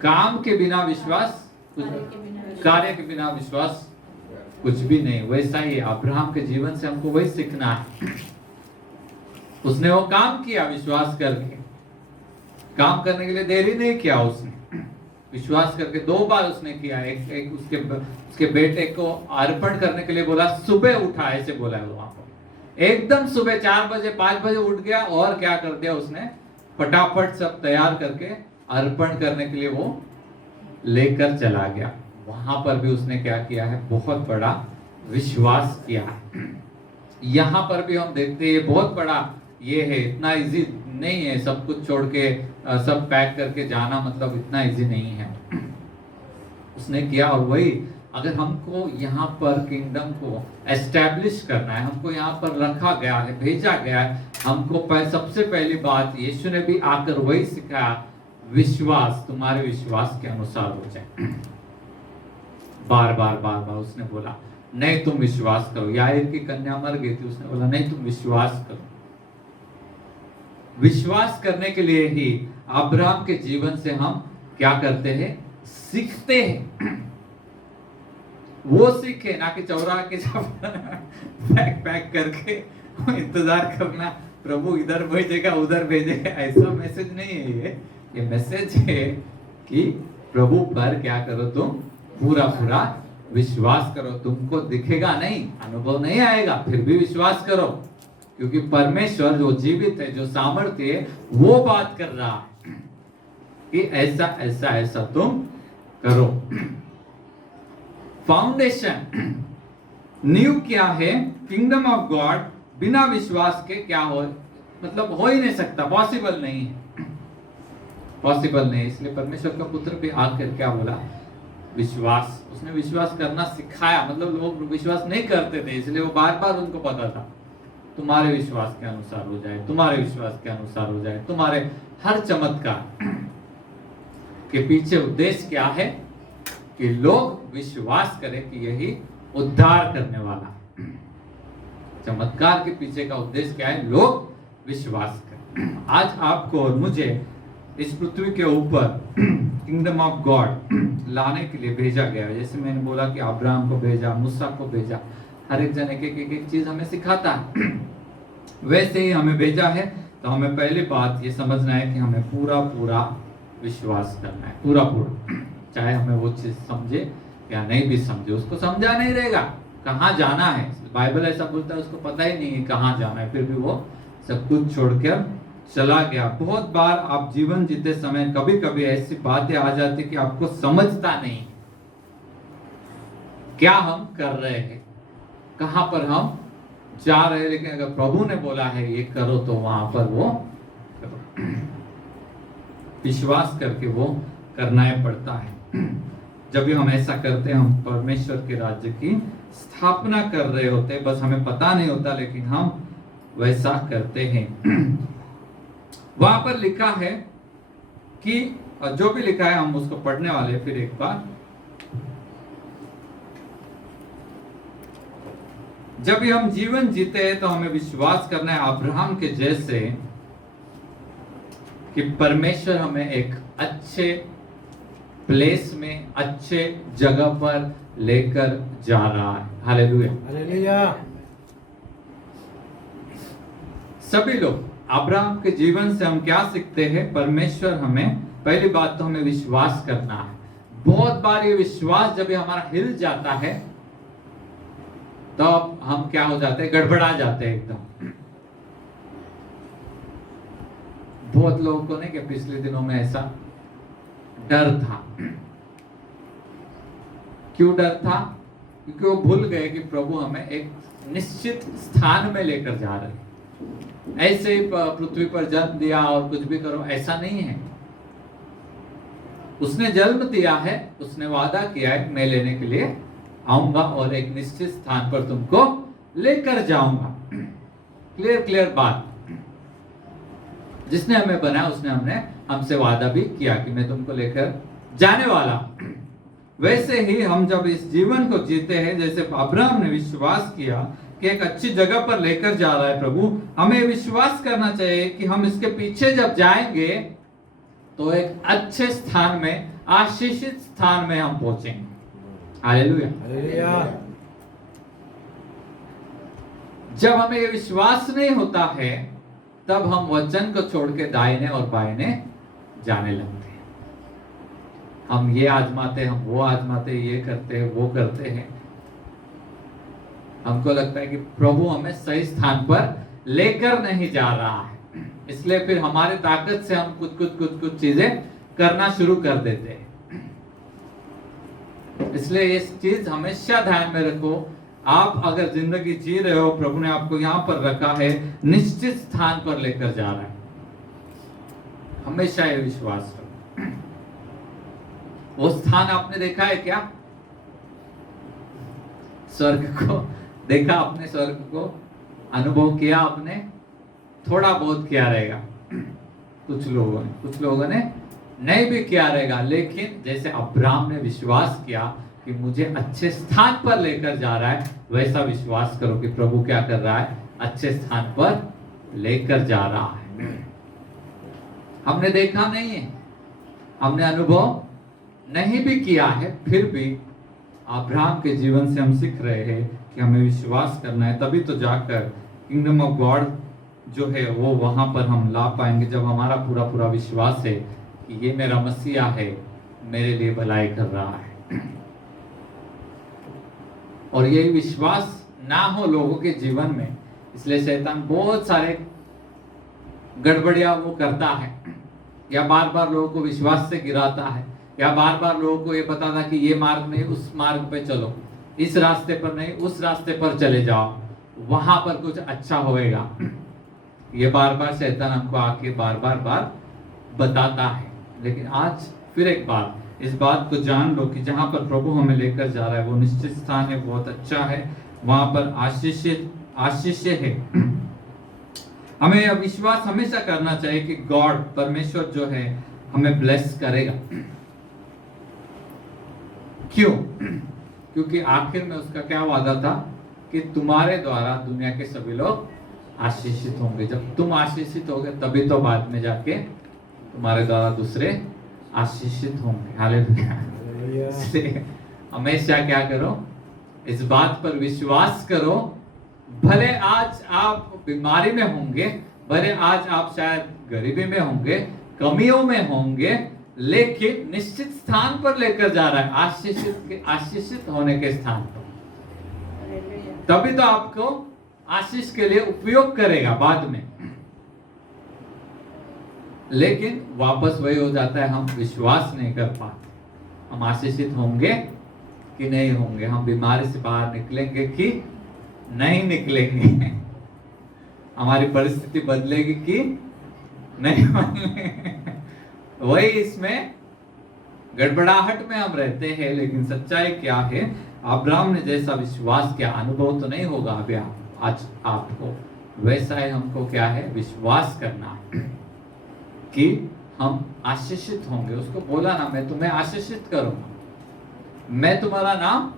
काम के बिना विश्वास कुछ, कार्य के बिना विश्वास कुछ भी नहीं। वैसा ही अब्राहम के जीवन से हमको वही सीखना है। उसने वो काम किया विश्वास करके, काम करने के लिए देरी नहीं किया उसने, विश्वास करके 2 बार उसने किया। एक उसके बेटे को अर्पण करने के लिए बोला, सुबह उठा, ऐसे बोला है वहां पर। एकदम सुबह 4 बजे 5 बजे उठ गया और क्या कर दिया उसने? फटाफट सब तैयार करके अर्पण करने के लिए वो लेकर चला गया। वहां पर भी उसने क्या किया है? बहुत बड़ा विश्वास किया है। यहां पर भी हम देखते हैं बहुत बड़ा ये है, इतना इजी नहीं है सब कुछ छोड़ के सब पैक करके जाना, मतलब इतना इजी नहीं है। उसने किया, और वही अगर हमको यहाँ पर किंगडम को एस्टैब्लिश करना है, हमको यहाँ पर रखा गया है, भेजा गया है, हमको सबसे पहली बात यीशु ने भी आकर वही सिखाया, विश्वास तुम्हारे विश्वास के अनुसार हो जाए। बार बार उसने बोला नहीं तुम विश्वास करो। याईर की कन्या मर गई थी, उसने बोला नहीं तुम विश्वास करो। विश्वास करने के लिए ही अब्राहम के जीवन से हम क्या करते हैं, सीखते हैं। वो सीखे, ना कि चौरा के पैक करके इंतजार करना प्रभु इधर भेजेगा उधर भेजेगा, ऐसा मैसेज नहीं है ये मैसेज है कि प्रभु पर क्या करो, तुम पूरा विश्वास करो। तुमको दिखेगा नहीं, अनुभव नहीं आएगा, फिर भी विश्वास करो, क्योंकि परमेश्वर जो जीवित है, जो सामर्थ्य है, वो बात कर रहा है कि ऐसा ऐसा ऐसा तुम करो। फाउंडेशन नींव क्या है? किंगडम ऑफ गॉड बिना विश्वास के क्या हो, मतलब हो ही नहीं सकता, पॉसिबल नहीं है, पॉसिबल नहीं। इसलिए परमेश्वर का पुत्र भी आकर क्या बोला, विश्वास। उसने विश्वास करना सिखाया, मतलब लोग विश्वास नहीं करते थे, इसलिए वो बार बार उनको पता था तुम्हारे विश्वास के अनुसार हो जाए, तुम्हारे विश्वास के अनुसार हो जाए। तुम्हारे हर चमत्कार के पीछे उद्देश्य क्या है कि लोग विश्वास करें कि यही उद्धार करने वाला है। चमत्कार के पीछे का उद्देश्य क्या है? लोग विश्वास करें। आज आपको और मुझे इस पृथ्वी के ऊपर किंगडम ऑफ गॉड लाने के लिए भेजा गया है। जैसे मैंने बोला कि अब्राहम को भेजा, मूसा को भेजा, हर एक जन एक चीज हमें सिखाता है, वैसे ही हमें भेजा है। तो हमें पहली बात ये समझना है कि हमें पूरा विश्वास करना है, पूरा चाहे हमें वो चीज समझे या नहीं भी समझे, उसको समझा नहीं रहेगा कहाँ जाना है। बाइबल ऐसा बोलता है उसको पता ही नहीं है कहाँ जाना है, फिर भी वो सब कुछ छोड़कर चला गया। बहुत बार आप जीवन जीते समय कभी कभी ऐसी बातें आ जाती कि आपको समझता नहीं क्या हम कर रहे हैं, कहां पर हम जा रहे हैं। लेकिन अगर प्रभु ने बोला है ये करो तो वहां पर वो करो। विश्वास करके वो करना ही पड़ता है। जब भी हम ऐसा करते हैं, हम परमेश्वर के राज्य की स्थापना कर रहे होते, बस हमें पता नहीं होता, लेकिन हम वैसा करते हैं। वहां पर लिखा है कि जो भी लिखा है हम उसको पढ़ने वाले फिर एक बार। जब भी हम जीवन जीते हैं तो हमें विश्वास करना है अब्राहम के जैसे कि परमेश्वर हमें एक अच्छे प्लेस में, अच्छे जगह पर लेकर जा रहा है। Hallelujah, hallelujah. सभी लोग अब्राहम के जीवन से हम क्या सीखते हैं? परमेश्वर हमें, पहली बात तो हमें विश्वास करना है। बहुत बार ये विश्वास जब हमारा हिल जाता है तो हम क्या हो जाते हैं, गड़बड़ा जाते हैं एकदम। बहुत लोगों को नहीं कि पिछले दिनों में ऐसा डर था। क्यों डर था? क्योंकि वो भूल गए कि प्रभु हमें एक निश्चित स्थान में लेकर जा रहे हैं। ऐसे ही पृथ्वी पर जन्म दिया और कुछ भी करो, ऐसा नहीं है। उसने जन्म दिया है, उसने वादा किया है मैं लेने के लिए आऊंगा और एक निश्चित स्थान पर तुमको लेकर जाऊंगा। क्लियर बात। जिसने हमें बनाया उसने हमसे वादा भी किया कि मैं तुमको लेकर जाने वाला। वैसे ही हम जब इस जीवन को जीते हैं, जैसे अब्राहम ने विश्वास किया कि एक अच्छी जगह पर लेकर जा रहा है प्रभु, हमें विश्वास करना चाहिए कि हम इसके पीछे जब जाएंगे तो एक अच्छे स्थान में, आशीषित स्थान में हम पहुंचेंगे। Hallelujah, hallelujah. जब हमें ये विश्वास नहीं होता है तब हम वचन को छोड़ के दाहिने और बाएं जाने लगते हैं। हम ये आजमाते, हम वो आजमाते, ये करते हैं, वो करते हैं। हमको लगता है कि प्रभु हमें सही स्थान पर लेकर नहीं जा रहा है, इसलिए फिर हमारे ताकत से हम कुछ चीजें करना शुरू कर देते हैं। इसलिए इस चीज हमेशा ध्यान में रखो आप अगर जिंदगी जी रहे हो, प्रभु ने आपको यहाँ पर रखा है, निश्चित स्थान पर लेकर जा रहा है। हमेशा ये विश्वास करो। वो स्थान आपने देखा है क्या? स्वर्ग को देखा आपने? स्वर्ग को अनुभव किया आपने? थोड़ा बहुत किया रहेगा कुछ लोगों ने नहीं भी किया रहेगा, लेकिन जैसे अब्राहम ने विश्वास किया कि मुझे अच्छे स्थान पर लेकर जा रहा है, वैसा विश्वास करो कि प्रभु क्या कर रहा है, अच्छे स्थान पर लेकर जा रहा है। हमने देखा नहीं है, हमने अनुभव नहीं भी किया है, फिर भी अब्राहम के जीवन से हम सीख रहे हैं कि हमें विश्वास करना है, तभी तो जाकर किंगडम ऑफ गॉड जो है वो वहां पर हम ला पाएंगे, जब हमारा पूरा विश्वास है कि ये मेरा मसीहा है, मेरे लिए भलाई कर रहा है। और ये विश्वास ना हो लोगों के जीवन में, इसलिए शैतान बहुत सारे गड़बड़ियां वो करता है, या बार बार लोगों को विश्वास से गिराता है, या बार बार लोगों को ये बताता कि ये मार्ग नहीं, उस मार्ग पे चलो, इस रास्ते पर नहीं, उस रास्ते पर चले जाओ, वहां पर कुछ अच्छा होएगा। ये बार बार शैतान हमको आके बार बार बताता है। लेकिन आज फिर एक बात, इस बात को जान लो कि जहां पर प्रभु हमें लेकर जा रहा है वो निश्चित स्थान है, बहुत अच्छा है, वहां पर आशीष है। हमें यह विश्वास हमेशा करना चाहिए कि गॉड, परमेश्वर जो है हमें ब्लेस करेगा। क्यों? क्योंकि आखिर में उसका क्या वादा था कि तुम्हारे द्वारा दुनिया के सभी लोग आशीषित होंगे। जब तुम आशीषित होगे तभी तो बाद में जाके तुम्हारे द्वारा दूसरे आशीषित होंगे। हालेलुया। इसलिए हमेशा क्या करो, इस बात पर विश्वास करो, भले आज आप बीमारी में होंगे, भले आज आप शायद गरीबी में होंगे, कमियों में होंगे, लेकिन निश्चित स्थान पर लेकर जा रहा है, आशीषित होने के स्थान पर। तभी तो आपको आशीष के लिए उपयोग करेगा बाद में। लेकिन वापस वही हो जाता है, हम विश्वास नहीं कर पाते, हम आशीषित होंगे कि नहीं होंगे, हम बीमारी से बाहर निकलेंगे कि नहीं निकलेंगे, हमारी परिस्थिति बदलेगी कि नहीं बदलेगी। वही इसमें गड़बड़ाहट में हम रहते हैं। लेकिन सच्चाई क्या है, अब्राहम ने जैसा विश्वास किया, अनुभव तो नहीं होगा अभी आज आपको, वैसा ही हमको क्या है, विश्वास करना कि हम आशीषित होंगे। उसको बोला ना, मैं तुम्हें आशीषित करूंगा, मैं तुम्हारा नाम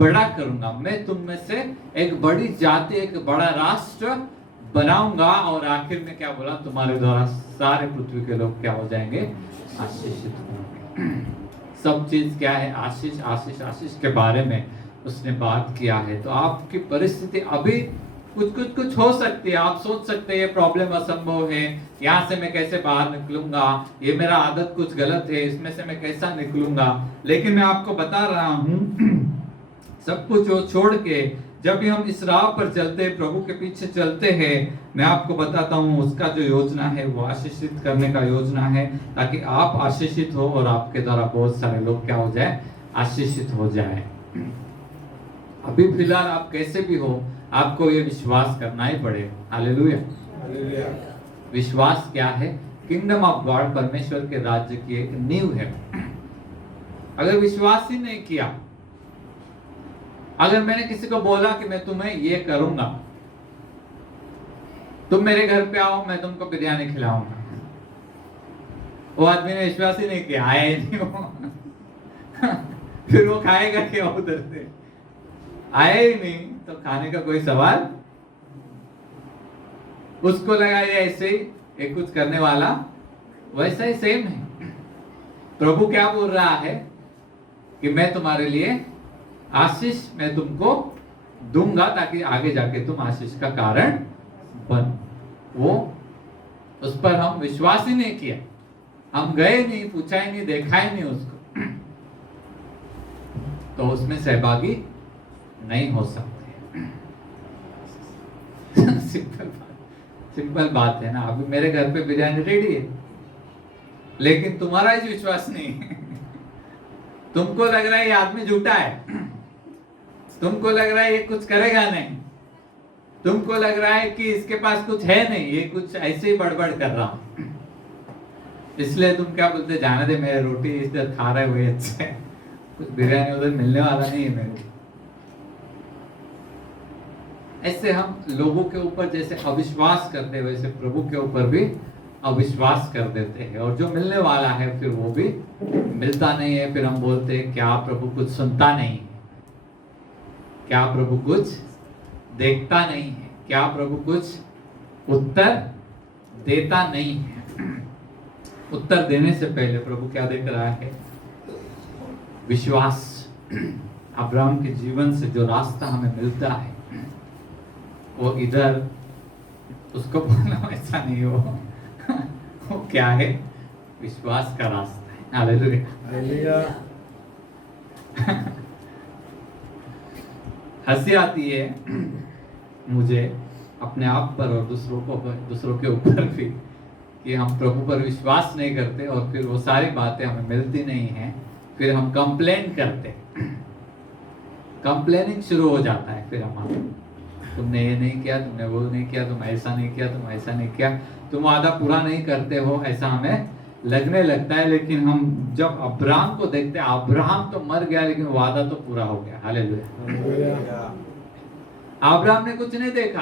बड़ा करूंगा, मैं तुम में से एक बड़ी जाति, एक बड़ा राष्ट्र बनाऊंगा। और आखिर में क्या बोला, तुम्हारे द्वारा सारे पृथ्वी के लोग क्या हो जाएंगे, आशीषित होंगे। सब चीज क्या है, आशीष आशीष आशीष के बारे में उसने बात किया है। तो आपकी परिस्थिति अभी कुछ हो सकती है, आप सोच सकते हैं ये प्रॉब्लम असंभव है, यहाँ से मैं कैसे बाहर निकलूंगा, ये मेरा आदत कुछ गलत है, इसमें से मैं कैसा निकलूंगा। लेकिन मैं आपको बता रहा हूं, सब कुछ छोड़ के जब भी हम इस राह पर चलते हैं, प्रभु के पीछे चलते हैं, मैं आपको बताता हूं उसका जो योजना है वो आशीषित करने का योजना है, ताकि आप आशीषित हो और आपके द्वारा बहुत सारे लोग क्या हो जाए, आशीषित हो जाए। अभी फिलहाल आप कैसे भी हो, आपको ये विश्वास करना ही पड़ेगा। हालेलुया। विश्वास क्या है, किंगडम ऑफ गॉड, परमेश्वर के राज्य की एक नींव है। अगर विश्वास ही नहीं किया, अगर मैंने किसी को बोला कि मैं तुम्हें ये करूंगा, तुम मेरे घर पे आओ, मैं तुमको बिरयानी खिलाऊंगा, वो आदमी ने विश्वास ही नहीं किया, आया ही नहीं वो फिर वो खाएगा क्या उधर से, आया ही नहीं, तो खाने का कोई सवाल। उसको लगा ये ऐसे ही एक कुछ करने वाला, वैसा ही सेम है। प्रभु क्या बोल रहा है कि मैं तुम्हारे लिए आशीष मैं तुमको दूंगा, ताकि आगे जाके तुम आशीष का कारण बन। वो उस पर हम विश्वास ही नहीं किया, हम गए नहीं, पूछा ही नहीं, देखा ही नहीं उसको, तो उसमें सहभागी नहीं हो सकते। सिंपल बात है ना। अभी मेरे घर पे बिरयानी रेडी है, लेकिन तुम्हारा ही विश्वास नहीं है, तुमको लग रहा है ये आदमी झूठा है, तुमको लग रहा है ये कुछ करेगा नहीं, तुमको लग रहा है कि इसके पास कुछ है नहीं, ये कुछ ऐसे ही बड़बड़ कर रहा हूं, इसलिए तुम क्या बोलते, जाने दे, मेरे रोटी इधर खा रहे हुए अच्छे, कुछ बिरयानी उधर मिलने वाला नहीं है मेरे। ऐसे हम लोगों के ऊपर जैसे अविश्वास करते हैं, वैसे प्रभु के ऊपर भी अविश्वास कर देते हैं, और जो मिलने वाला है फिर वो भी मिलता नहीं है। फिर हम बोलते हैं क्या प्रभु कुछ सुनता नहीं है, क्या प्रभु कुछ देखता नहीं है, क्या प्रभु कुछ उत्तर देता नहीं है। उत्तर देने से पहले प्रभु क्या देख रहा है? विश्वास। अब्राहम के जीवन से जो रास्ता हमें मिलता है वो इधर उसको बोलना ऐसा नहीं हो वो क्या है? विश्वास का रास्ता है। हालेलुया। हंसी आती है मुझे अपने आप पर और दूसरों के ऊपर भी कि हम प्रभु पर विश्वास नहीं करते और फिर वो सारी बातें हमें मिलती नहीं हैं, फिर हम कंप्लेन करते, कंप्लेनिंग शुरू हो जाता है फिर हमारा, तुमने ये नहीं किया, तुमने वो नहीं किया, तुम ऐसा नहीं किया, तुम ऐसा नहीं किया, तुम वादा पूरा नहीं करते हो, ऐसा हमें लगने लगता है। लेकिन हम जब अब्राहम को देखते हैं, अब्राहम तो मर गया लेकिन वादा तो पूरा हो गया। हालेलुया। अब्राहम ने कुछ नहीं देखा,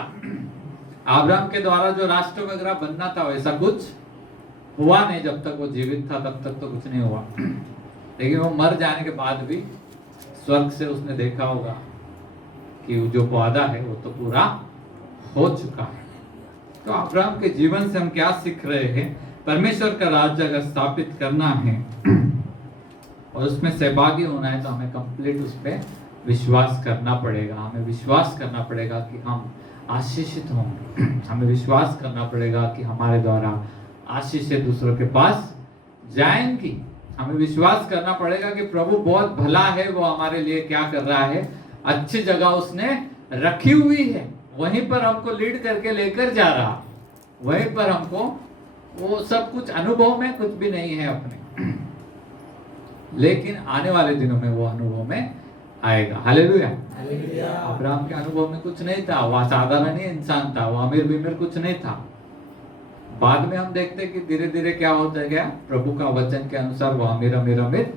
अब्राहम के द्वारा जो राष्ट्र वगैरह बनना था वैसा कुछ हुआ नहीं, जब तक वो जीवित था तब तक तो कुछ नहीं हुआ। लेकिन वो मर जाने के बाद भी स्वर्ग से उसने देखा होगा कि जो वादा है वो तो पूरा हो चुका है। तो अब्राहम के जीवन से हम क्या सीख रहे हैं? परमेश्वर का राज्य अगर स्थापित करना है और उसमें सहभागी होना है तो हमें कंप्लीट उस पर विश्वास करना पड़ेगा। हमें विश्वास करना पड़ेगा कि हम आशीषित होंगे, हमें विश्वास करना पड़ेगा कि हमारे द्वारा आशीषें दूसरों के पास जाएंगी। हमें विश्वास करना पड़ेगा कि प्रभु बहुत भला है, वो हमारे लिए क्या कर रहा है, अच्छी जगह उसने रखी हुई है, वहीं पर हमको लीड करके लेकर जा रहा, वहीं पर हमको वो सब कुछ अनुभव में कुछ भी नहीं है अपने, लेकिन आने वाले दिनों में वो अनुभव में आएगा। हालेलुया। अब्राहम के अनुभव में कुछ नहीं था, वह साधारण ही इंसान था, वो अमीर बिमीर कुछ नहीं था। बाद में हम देखते कि धीरे धीरे क्या होता गया, प्रभु का वचन के अनुसार वो अमीर अमीर अमीर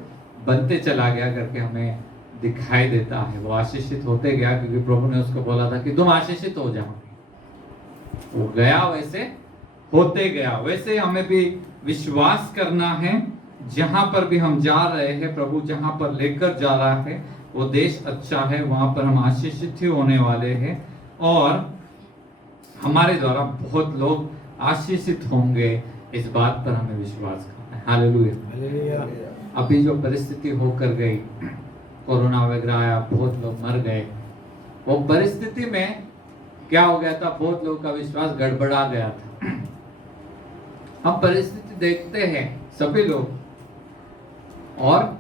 बनते चला गया करके हमें दिखाई देता है। वो आशीषित होते गया क्योंकि प्रभु ने उसको बोला था कि तुम आशीषित हो जाओगे। वो गया वैसे होते गया। वैसे हमें भी विश्वास करना है, जहां पर भी हम जा रहे हैं, प्रभु जहां पर लेकर जा रहा है वो देश अच्छा है, वहां पर हम आशीषित ही होने वाले हैं और हमारे द्वारा बहुत लोग आशीषित होंगे, इस बात पर हमें विश्वास करना है। हालेलुया। अभी जो परिस्थिति होकर गई, कोरोना वगैरह आया, बहुत लोग मर गए, वो परिस्थिति में क्या हो गया था, बहुत लोगों का विश्वास गड़बड़ा गया था। हम परिस्थिति देखते हैं सभी लोग और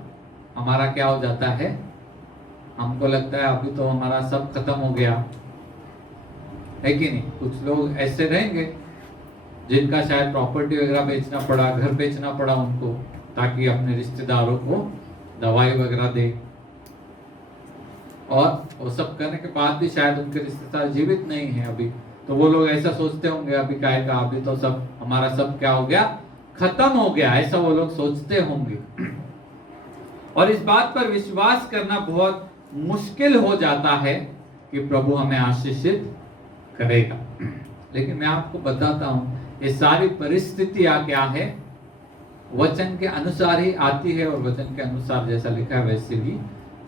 हमारा क्या हो जाता है, हमको लगता है अभी तो हमारा सब खत्म हो गया है कि नहीं। कुछ लोग ऐसे रहेंगे जिनका शायद प्रॉपर्टी वगैरह बेचना पड़ा, घर बेचना पड़ा उनको, ताकि अपने रिश्तेदारों को दवाई वगैरह दे, और वो सब करने के बाद भी शायद उनके रिश्तेदार जीवित नहीं है अभी, तो वो लोग ऐसा सोचते होंगे अभी क्या है, अभी तो सब हमारा सब क्या हो गया, खत्म हो गया, ऐसा वो लोग सोचते होंगे। और इस बात पर विश्वास करना बहुत मुश्किल हो जाता है कि प्रभु हमें आशीषित करेगा। लेकिन मैं आपको बताता हूं, ये सारी परिस्थितियां क्या है, वचन के अनुसार ही आती है और वचन के अनुसार जैसा लिखा है वैसे ही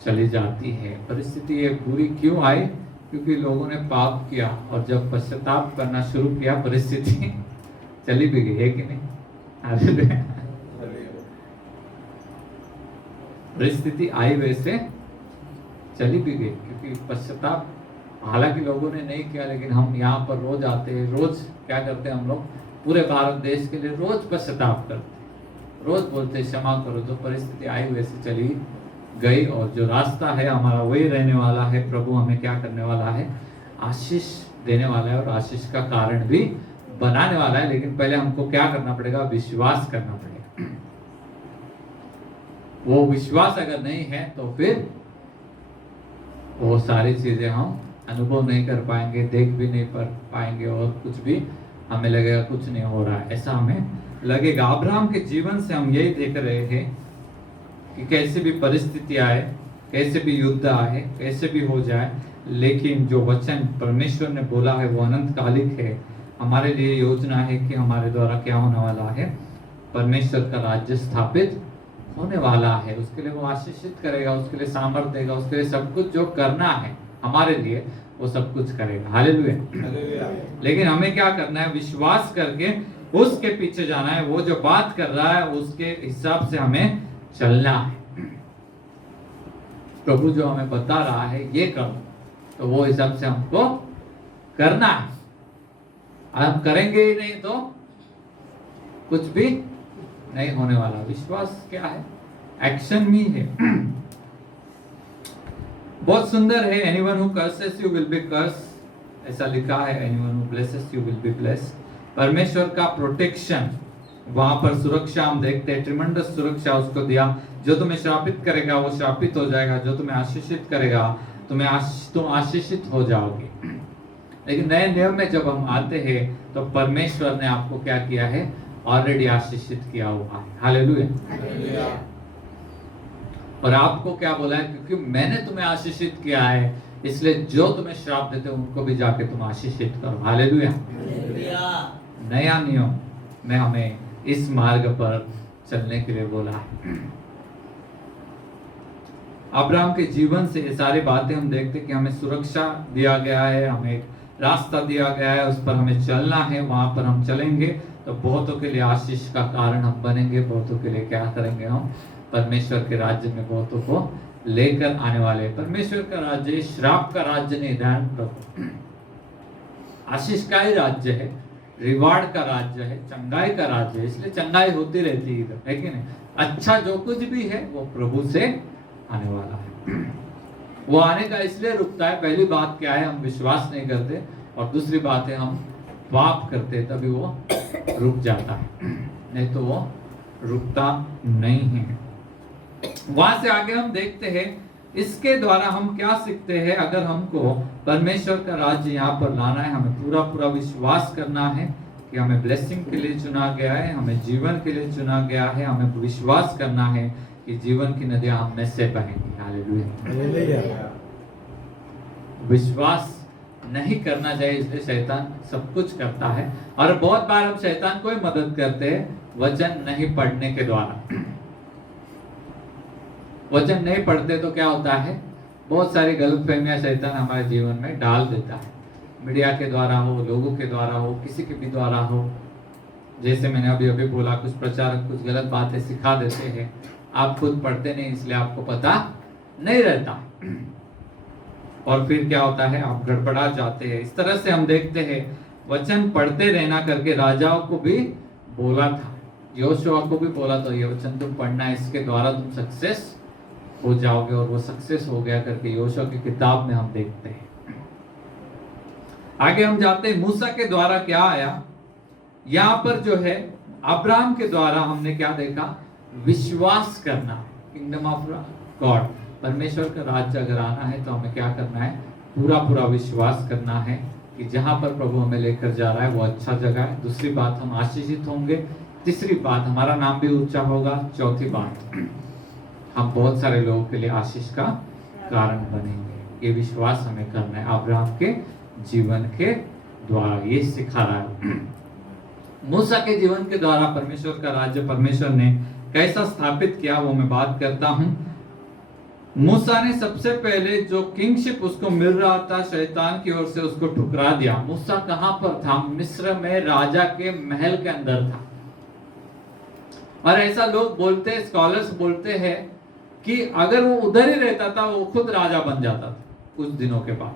चली जाती है। परिस्थिति ये पूरी क्यों आई? क्योंकि लोगों ने पाप किया और जब पश्चाताप करना शुरू किया परिस्थिति चली भी गई, है कि नहीं? परिस्थिति आई वैसे चली भी गई क्योंकि पश्चाताप हालांकि लोगों ने नहीं किया, लेकिन हम यहाँ पर रोज आते हैं, रोज क्या करते हैं हम लोग, पूरे भारत देश के लिए रोज पश्चाताप करते, रोज बोलते क्षमा करो। तो परिस्थिति आई वैसे चली गई और जो रास्ता है हमारा वही रहने वाला है। प्रभु हमें क्या करने वाला है, आशीष देने वाला है और आशीष का कारण भी बनाने वाला है। लेकिन पहले हमको क्या करना पड़ेगा, विश्वास करना पड़ेगा। वो विश्वास अगर नहीं है तो फिर वो सारी चीजें हम अनुभव नहीं कर पाएंगे, देख भी नहीं पाएंगे, और कुछ भी हमें लगेगा कुछ नहीं हो रहा है, ऐसा हमें लगेगा। अब्राहम के जीवन से हम यही देख रहे हैं कि कैसे भी परिस्थिति आए, कैसे भी युद्ध आए, कैसे भी हो जाए, लेकिन जो वचन परमेश्वर ने बोला है वो अनंतकालिक है। हमारे लिए योजना है कि हमारे द्वारा क्या होने वाला है, परमेश्वर का राज्य स्थापित होने वाला है। उसके लिए वो आशीषित करेगा, उसके लिए सामर्थ देगा, उसके लिए सब कुछ जो करना है हमारे लिए वो सब कुछ करेगा। हालेलुया। लेकिन हमें क्या करना है, विश्वास करके उसके पीछे जाना है। वो जो बात कर रहा है उसके हिसाब से हमें चलना है। प्रभु जो हमें बता रहा है ये करो, तो वो हिसाब से हमको करना है। हम करेंगे ही नहीं तो कुछ भी नहीं होने वाला। विश्वास क्या है, एक्शन में है। बहुत सुंदर है, anyone who curses you will be curse, ऐसा लिखा है, anyone who blesses you will be blessed. परमेश्वर का प्रोटेक्शन, वहां पर सुरक्षा हम देखते हैं, ट्रिमेंडस सुरक्षा उसको दिया। जो तुम्हें श्रापित करेगा वो श्रापित हो जाएगा, जो तुम्हें आशीषित करेगा तुम आशीषित हो जाओगे। लेकिन नए नियम में जब हम आते हैं तो परमेश्वर ने आपको क्या किया है, ऑलरेडी आशीषित किया हुआ है। हालेलुया। और आपको क्या बोला है, क्योंकि मैंने तुम्हें आशीषित किया है, इसलिए जो तुम्हें श्राप देते हैं उनको भी जाके तुम आशीषित करो। हालेलुया। नया नियम में हमें इस मार्ग पर चलने के लिए बोला है। अब्राहम के जीवन से ये सारी बातें हम देखते कि हमें सुरक्षा दिया गया है, हमें रास्ता दिया गया है, उस पर हमें चलना है। वहां पर हम चलेंगे तो बहुतों के लिए आशीष का कारण हम बनेंगे। बहुतों के लिए क्या करेंगे, हम परमेश्वर के राज्य में बहुतों को लेकर आने वाले। परमेश्वर का राज्य श्राप का राज्य नहीं, ध्यान रखो, आशीष का ही राज्य है, रिवार्ड का राज्य है, चंगाई का राज्य है। इसलिए चंगाई होती रहती है इधर, है कि नहीं। अच्छा जो कुछ भी है वो प्रभु से आने वाला है। वो आने का इसलिए रुकता है, पहली बात क्या है, हम विश्वास नहीं करते, और दूसरी बात है हम पाप करते, तभी वो रुक जाता है, नहीं तो वो रुकता नहीं है। वहां से आगे हम देखते हैं इसके द्वारा हम क्या सीखते हैं। अगर हमको परमेश्वर का राज्य यहाँ पर लाना है, हमें पूरा पूरा विश्वास करना है कि हमें ब्लेसिंग के लिए चुना गया है, हमें जीवन के लिए चुना गया है। हमें विश्वास करना है कि जीवन की नदियां हम में से बहेंगी। हालेलुया। विश्वास नहीं करना चाहिए, इसलिए शैतान सब कुछ करता है। और बहुत बार हम शैतान को ही मदद करते हैं वचन नहीं पढ़ने के द्वारा। वचन नहीं पढ़ते तो क्या होता है, बहुत सारी गलतफहमियां शैतान हमारे जीवन में डाल देता है। मीडिया के द्वारा हो, लोगों के द्वारा हो, किसी के भी द्वारा हो। जैसे मैंने अभी अभी बोला, कुछ प्रचारक कुछ गलत बातें सिखा देते हैं, आप खुद पढ़ते नहीं इसलिए आपको पता नहीं रहता, और फिर क्या होता है, आप गड़बड़ा जाते हैं। इस तरह से हम देखते हैं वचन पढ़ते रहना करके राजाओं को भी बोला था, योशुआ को भी बोला था, ये वचन तुम पढ़ना है, इसके द्वारा तुम सक्सेस हो जाओगे, और वो सक्सेस हो गया करके योशुआ की किताब में हम देखते हैं। आगे हम जाते हैं, मूसा के द्वारा क्या आया। यहाँ पर जो है अब्राहम के द्वारा हमने क्या देखा, विश्वास करना। किंगडम ऑफ गॉड, परमेश्वर का राज्य अगर आना है तो हमें क्या करना है, पूरा पूरा विश्वास करना है कि जहां पर प्रभु हमें लेकर जा रहा है वो अच्छा जगह है। दूसरी बात, हम आशीषित होंगे। तीसरी बात, हमारा नाम भी ऊंचा होगा। चौथी बात, हम बहुत सारे लोगों के लिए आशीष का कारण बनेंगे। ये विश्वास हमें करना है अब्राहम के जीवन के द्वारा, ये सिखा रहा है। मूसा के जीवन के द्वारा परमेश्वर का राज्य परमेश्वर ने कैसा स्थापित किया वो मैं बात करता हूं। मूसा ने सबसे पहले जो किंगशिप उसको मिल रहा था शैतान की ओर से, उसको ठुकरा दिया। मूसा कहां पर था, मिस्र में राजा के महल के अंदर था। और ऐसा लोग बोलते हैं, स्कॉलर्स बोलते हैं कि अगर वो उधर ही रहता था वो खुद राजा बन जाता था कुछ दिनों के बाद।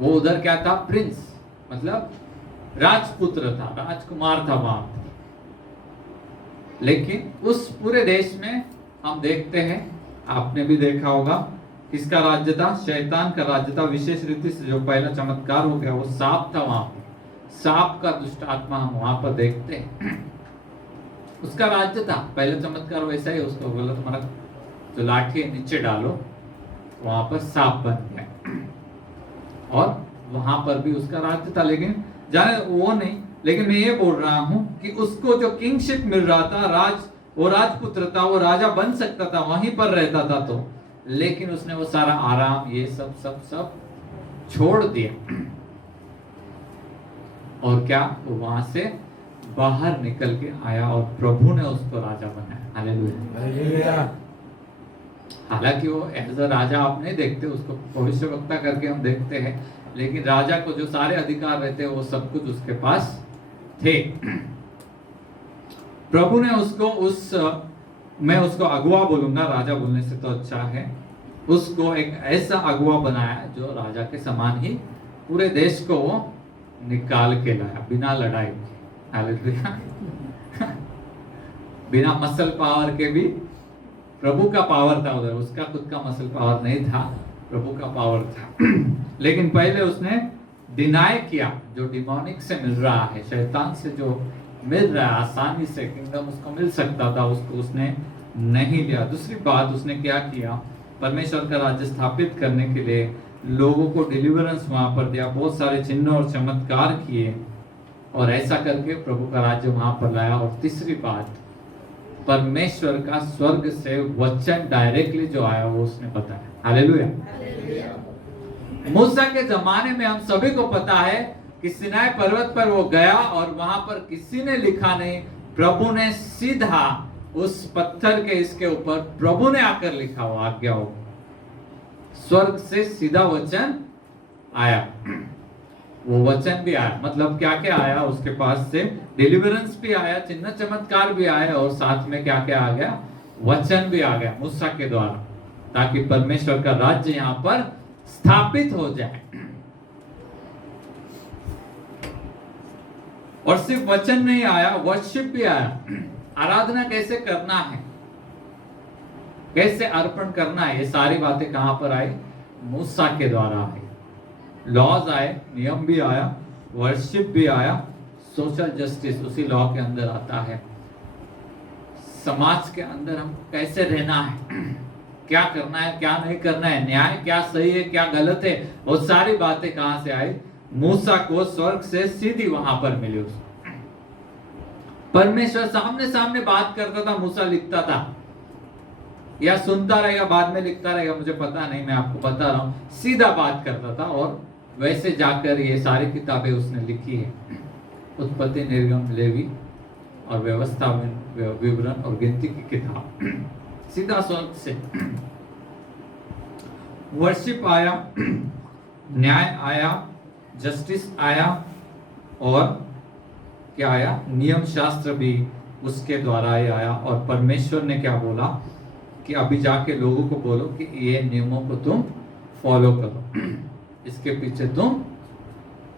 वो उधर क्या था, प्रिंस, मतलब राजपुत्र था, राजकुमार था वहां। लेकिन उस पूरे देश में हम देखते हैं, आपने भी देखा होगा, किसका राज्य था, शैतान का राज्य था। विशेष रीति से जो पहला चमत्कार हो गया वो सांप था। वहां सांप का दुष्ट आत्मा हम वहां पर देखते हैं, उसका राज्य था। पहला चमत्कार वैसा ही, उसको बोला तुम्हारा जो लाठी है नीचे डालो, वहां पर सांप बन गया, और वहां पर भी उसका राज्य था। लेकिन जाने वो नहीं, लेकिन मैं ये बोल रहा हूं कि उसको जो किंगशिप मिल रहा था, वो राजपुत्र था, वो राजा बन सकता था, वहीं पर रहता था, तो लेकिन उसने वो सारा आराम ये सब सब सब छोड़ दिया, और क्या वो वहां से बाहर निकल के आया और प्रभु ने उसको राजा बनाया। हालेलुया। हालांकि वो एज अ राजा आप नहीं देखते उसको, भविष्यवक्ता करके हम देखते हैं, लेकिन राजा को जो सारे अधिकार रहते हैं वो सब कुछ उसके पास थे। प्रभु ने उसको मैं उसको अगुआ बोलूंगा, राजा बोलने से तो अच्छा है, उसको एक ऐसा अगुआ बनाया जो राजा के समान ही पूरे देश को वो निकाल के लाया बिना लड़ाई के। हालेलुया। बिना मसल पावर के भी प्रभु का पावर था उधर, उसका खुद का मसल पावर नहीं था, प्रभु का पावर था। लेकिन पहले उसने डिनाई किया, जो डिमोनिक से मिल रहा है, शैतान से जो मिल रहा है आसानी से किंगडम उसको मिल सकता था, उसको उसने नहीं लिया। दूसरी बात उसने क्या किया, परमेश्वर का राज्य स्थापित करने के लिए लोगों को डिलीवरेंस वहां पर दिया, बहुत सारे चिन्ह और चमत्कार किए, और ऐसा करके प्रभु का राज्य वहां पर लाया। और तीसरी बात, परमेश्वर का स्वर्ग से वचन डायरेक्टली जो आया वो उसने बताया। हालेलुया। मूसा के जमाने में हम सभी को पता है कि सिनाई पर्वत पर वो गया और वहां पर किसी ने लिखा नहीं, प्रभु ने सीधा उस पत्थर के इसके ऊपर प्रभु ने आकर लिखा हो आज्ञा हो, स्वर्ग से सीधा वचन आया। वो वचन भी आया, मतलब क्या क्या आया उसके पास से, डिलीवरेंस भी आया, चिन्ह चमत्कार भी आया, और साथ में क्या क्या आ गया, वचन भी आ गया मूसा के द्वारा, ताकि परमेश्वर का राज्य यहाँ पर स्थापित हो जाए। और सिर्फ वचन नहीं आया, वर्शिप भी आया। आराधना कैसे करना है, कैसे अर्पण करना है, ये सारी बातें कहां पर आई, मूसा के द्वारा आई। लॉज आए, नियम भी आया, वर्शिप भी आया, सोशल जस्टिस उसी लॉ के अंदर आता है। समाज के अंदर हमको कैसे रहना है, क्या करना है क्या नहीं करना है, न्याय क्या सही है क्या गलत है, वो सारी बातें कहां से आई, मूसा को स्वर्ग से सीधी वहां पर मिली। उसको परमेश्वर सामने सामने बात करता था, मूसा लिखता था या सुनता रहेगा, बाद में लिखता रहेगा, मुझे पता नहीं, मैं आपको बता रहा हूं, सीधा बात करता था। और वैसे जाकर ये सारी किताबें उसने लिखी है, उत्पत्ति, निर्गम, लेवी और व्यवस्था, विवरण और गिनती की किताब, सीधा स्वर्ग से। वर्शिप आया, न्याय आया, जस्टिस आया, और क्या आया, नियम शास्त्र भी उसके द्वारा ही आया। और परमेश्वर ने क्या बोला कि अभी जाके लोगों को बोलो कि ये नियमों को तुम फॉलो करो, इसके पीछे तुम,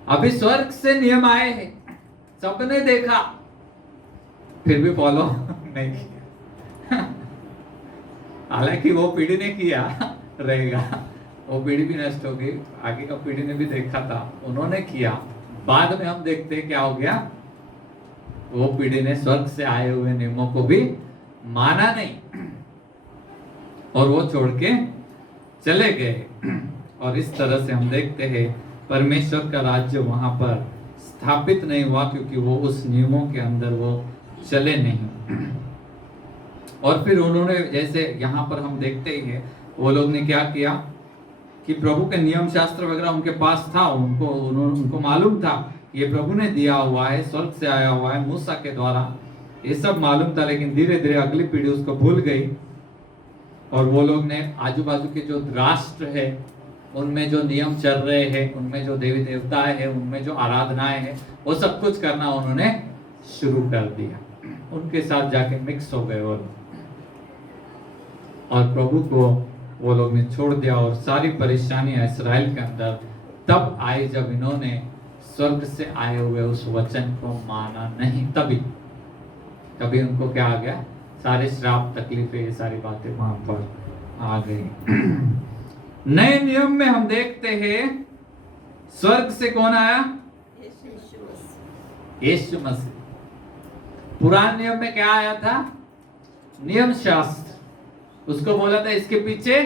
अभी स्वर्ग से नियम आए हैं, सबने देखा, फिर भी फॉलो नहीं किया। हालांकि वो पीढ़ी ने किया रहेगा, वो पीढ़ी भी नष्ट होगी, आगे का पीढ़ी ने भी देखा था, उन्होंने किया, बाद में हम देखते हैं क्या हो गया, वो पीढ़ी ने स्वर्ग से आए हुए नियमों को भी माना नहीं और वो छोड़ के चले गए। और इस तरह से हम देखते हैं परमेश्वर का राज्य वहां पर स्थापित नहीं हुआ, क्योंकि वो उस नियमों के अंदर वो चले नहीं। और फिर उन्होंने, जैसे यहाँ पर हम देखते ही हैं, वो लोग ने क्या किया कि प्रभु के नियम शास्त्र वगैरह उनके पास था, उनको मालूम था ये प्रभु ने दिया हुआ है, स्वर्ग से आया हुआ है मूसा के द्वारा, ये सब मालूम था। लेकिन धीरे धीरे अगली पीढ़ी उसको भूल गई, और वो लोग ने आजू बाजू के जो राष्ट्र है उनमें जो नियम चल रहे हैं, उनमें जो देवी देवताएं हैं, उनमें जो आराधनाएं हैं, वो सब कुछ करना उन्होंने शुरू कर दिया, उनके साथ जाके मिक्स हो गए वो लोग, और प्रभु को वो लोग ने छोड़ दिया। और सारी परेशानियां इस्राएल के अंदर तब आई जब इन्होंने स्वर्ग से आए हुए उस वचन को माना नहीं, तभी उनको क्या आ गया, सारे श्राप, तकलीफें, ये सारी बातें वहां पर आ गई। नए नियम में हम देखते हैं स्वर्ग से कौन आया, यीशु मसीह। पुराने नियम में क्या आया था, नियम शास्त्र, उसको बोला था इसके पीछे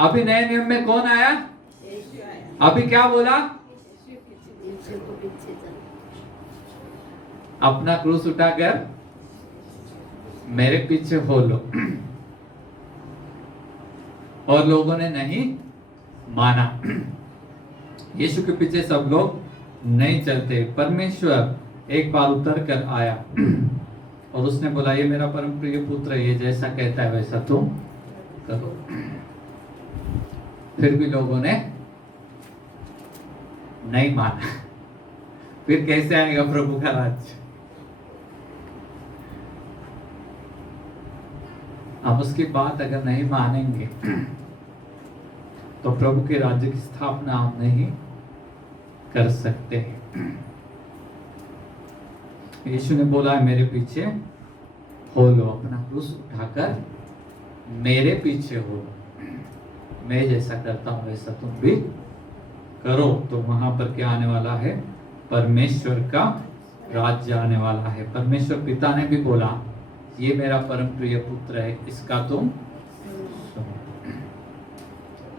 अभी नए नियम में कौन आया? अभी क्या बोला? अपना क्रूस उठाकर मेरे पीछे हो लो। और लोगों ने नहीं माना। यीशु के पीछे सब लोग नहीं चलते। परमेश्वर एक बार उतर कर आया और उसने बोला, ये मेरा परम प्रिय पुत्र है, ये जैसा कहता है वैसा तुम करो। फिर भी लोगों ने नहीं माना। फिर कैसे आएगा प्रभु का राज्य? हम उसकी बात अगर नहीं मानेंगे तो प्रभु के राज्य की स्थापना हम नहीं कर सकते हैं। यीशु ने बोला है, मेरे पीछे हो लो, अपना क्रूस उठाकर मेरे पीछे हो लो। मैं जैसा करता हूं वैसा तुम भी करो। तो वहां पर क्या आने वाला है? परमेश्वर का राज्य आने वाला है। परमेश्वर पिता ने भी बोला, ये मेरा परम प्रिय पुत्र है, इसका तुम सुनो।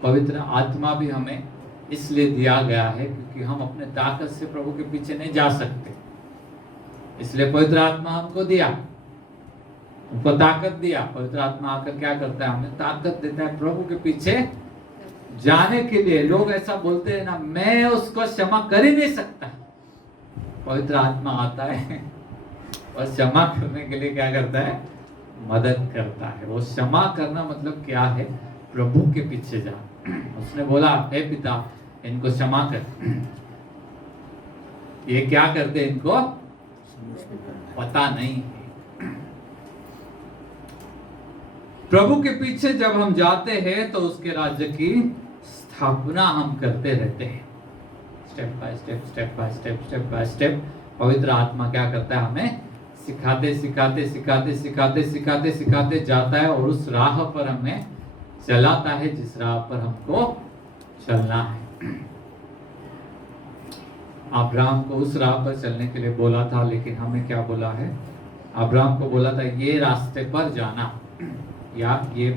पवित्र आत्मा भी हमें इसलिए दिया गया है क्योंकि हम अपने ताकत से प्रभु के पीछे नहीं जा सकते। इसलिए पवित्र आत्मा हमको दिया, हमको ताकत दिया। पवित्र आत्मा आकर क्या करता है? हमें ताकत देता है प्रभु के पीछे जाने के लिए। लोग ऐसा बोलते हैं ना, मैं उसको क्षमा कर ही नहीं सकता। पवित्र आत्मा आता है और क्षमा करने के लिए क्या करता है? मदद करता है। वो क्षमा करना मतलब क्या है? प्रभु के पीछे जा। उसने बोला, हे पिता, इनको क्षमा कर। ये क्या करते इनको पता नहीं है। प्रभु के पीछे जब हम जाते हैं तो उसके राज्य की स्थापना हम करते रहते हैं। Step by step, step by step, step by step. पवित्र आत्मा क्या करता है? हमें सिखाते सिखाते सिखाते सिखाते सिखाते सिखाते जाता है और उस राह पर हमें चलाता है जिस राह पर हमको चलना है। अब्राहम को उस राह पर चलने के लिए बोला था, लेकिन हमें क्या बोला है? अब्राहम को बोला था ये रास्ते पर जाना, या ये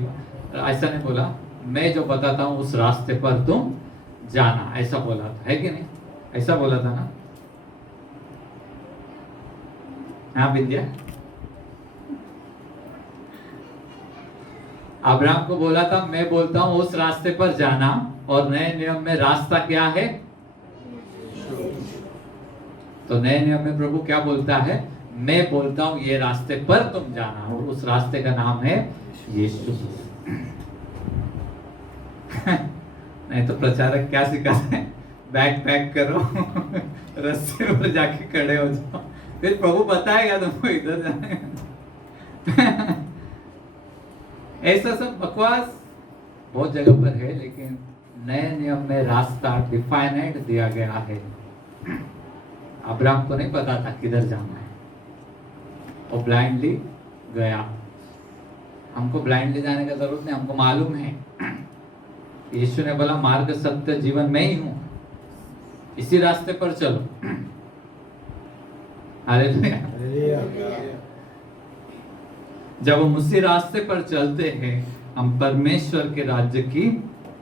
ऐसा नहीं बोला, मैं जो बताता हूँ उस रास्ते पर तुम जाना, ऐसा बोला था, है कि नहीं? ऐसा बोला था ना? हाँ विद्या, अब्राहम को बोला था मैं बोलता हूं उस रास्ते पर जाना, और नए नियम में रास्ता क्या है? तो नए नियम में प्रभु क्या बोलता है? मैं बोलता हूं ये रास्ते पर तुम जाना, और उस रास्ते का नाम है यीशु। नहीं तो प्रचारक क्या सिखाते हैं? बैग पैक करो, रास्ते पर जाके खड़े हो जाओ, फिर प्रभु बताएगा तुमको इधर जाने। ऐसा सब बकवास बहुत जगह पर है, लेकिन नए नियम में रास्ता डिफाइनेड दिया गया है। अब्राहम को नहीं पता था किधर जाना है, वो ब्लाइंडली गया। हमको ब्लाइंडली जाने का जरूरत नहीं, हमको मालूम है। यीशु ने बोला मार्ग सत्य जीवन मैं ही हूं, इसी रास्ते पर चलो। हालेलुया। जब हम उसी रास्ते पर चलते हैं, हम परमेश्वर के राज्य की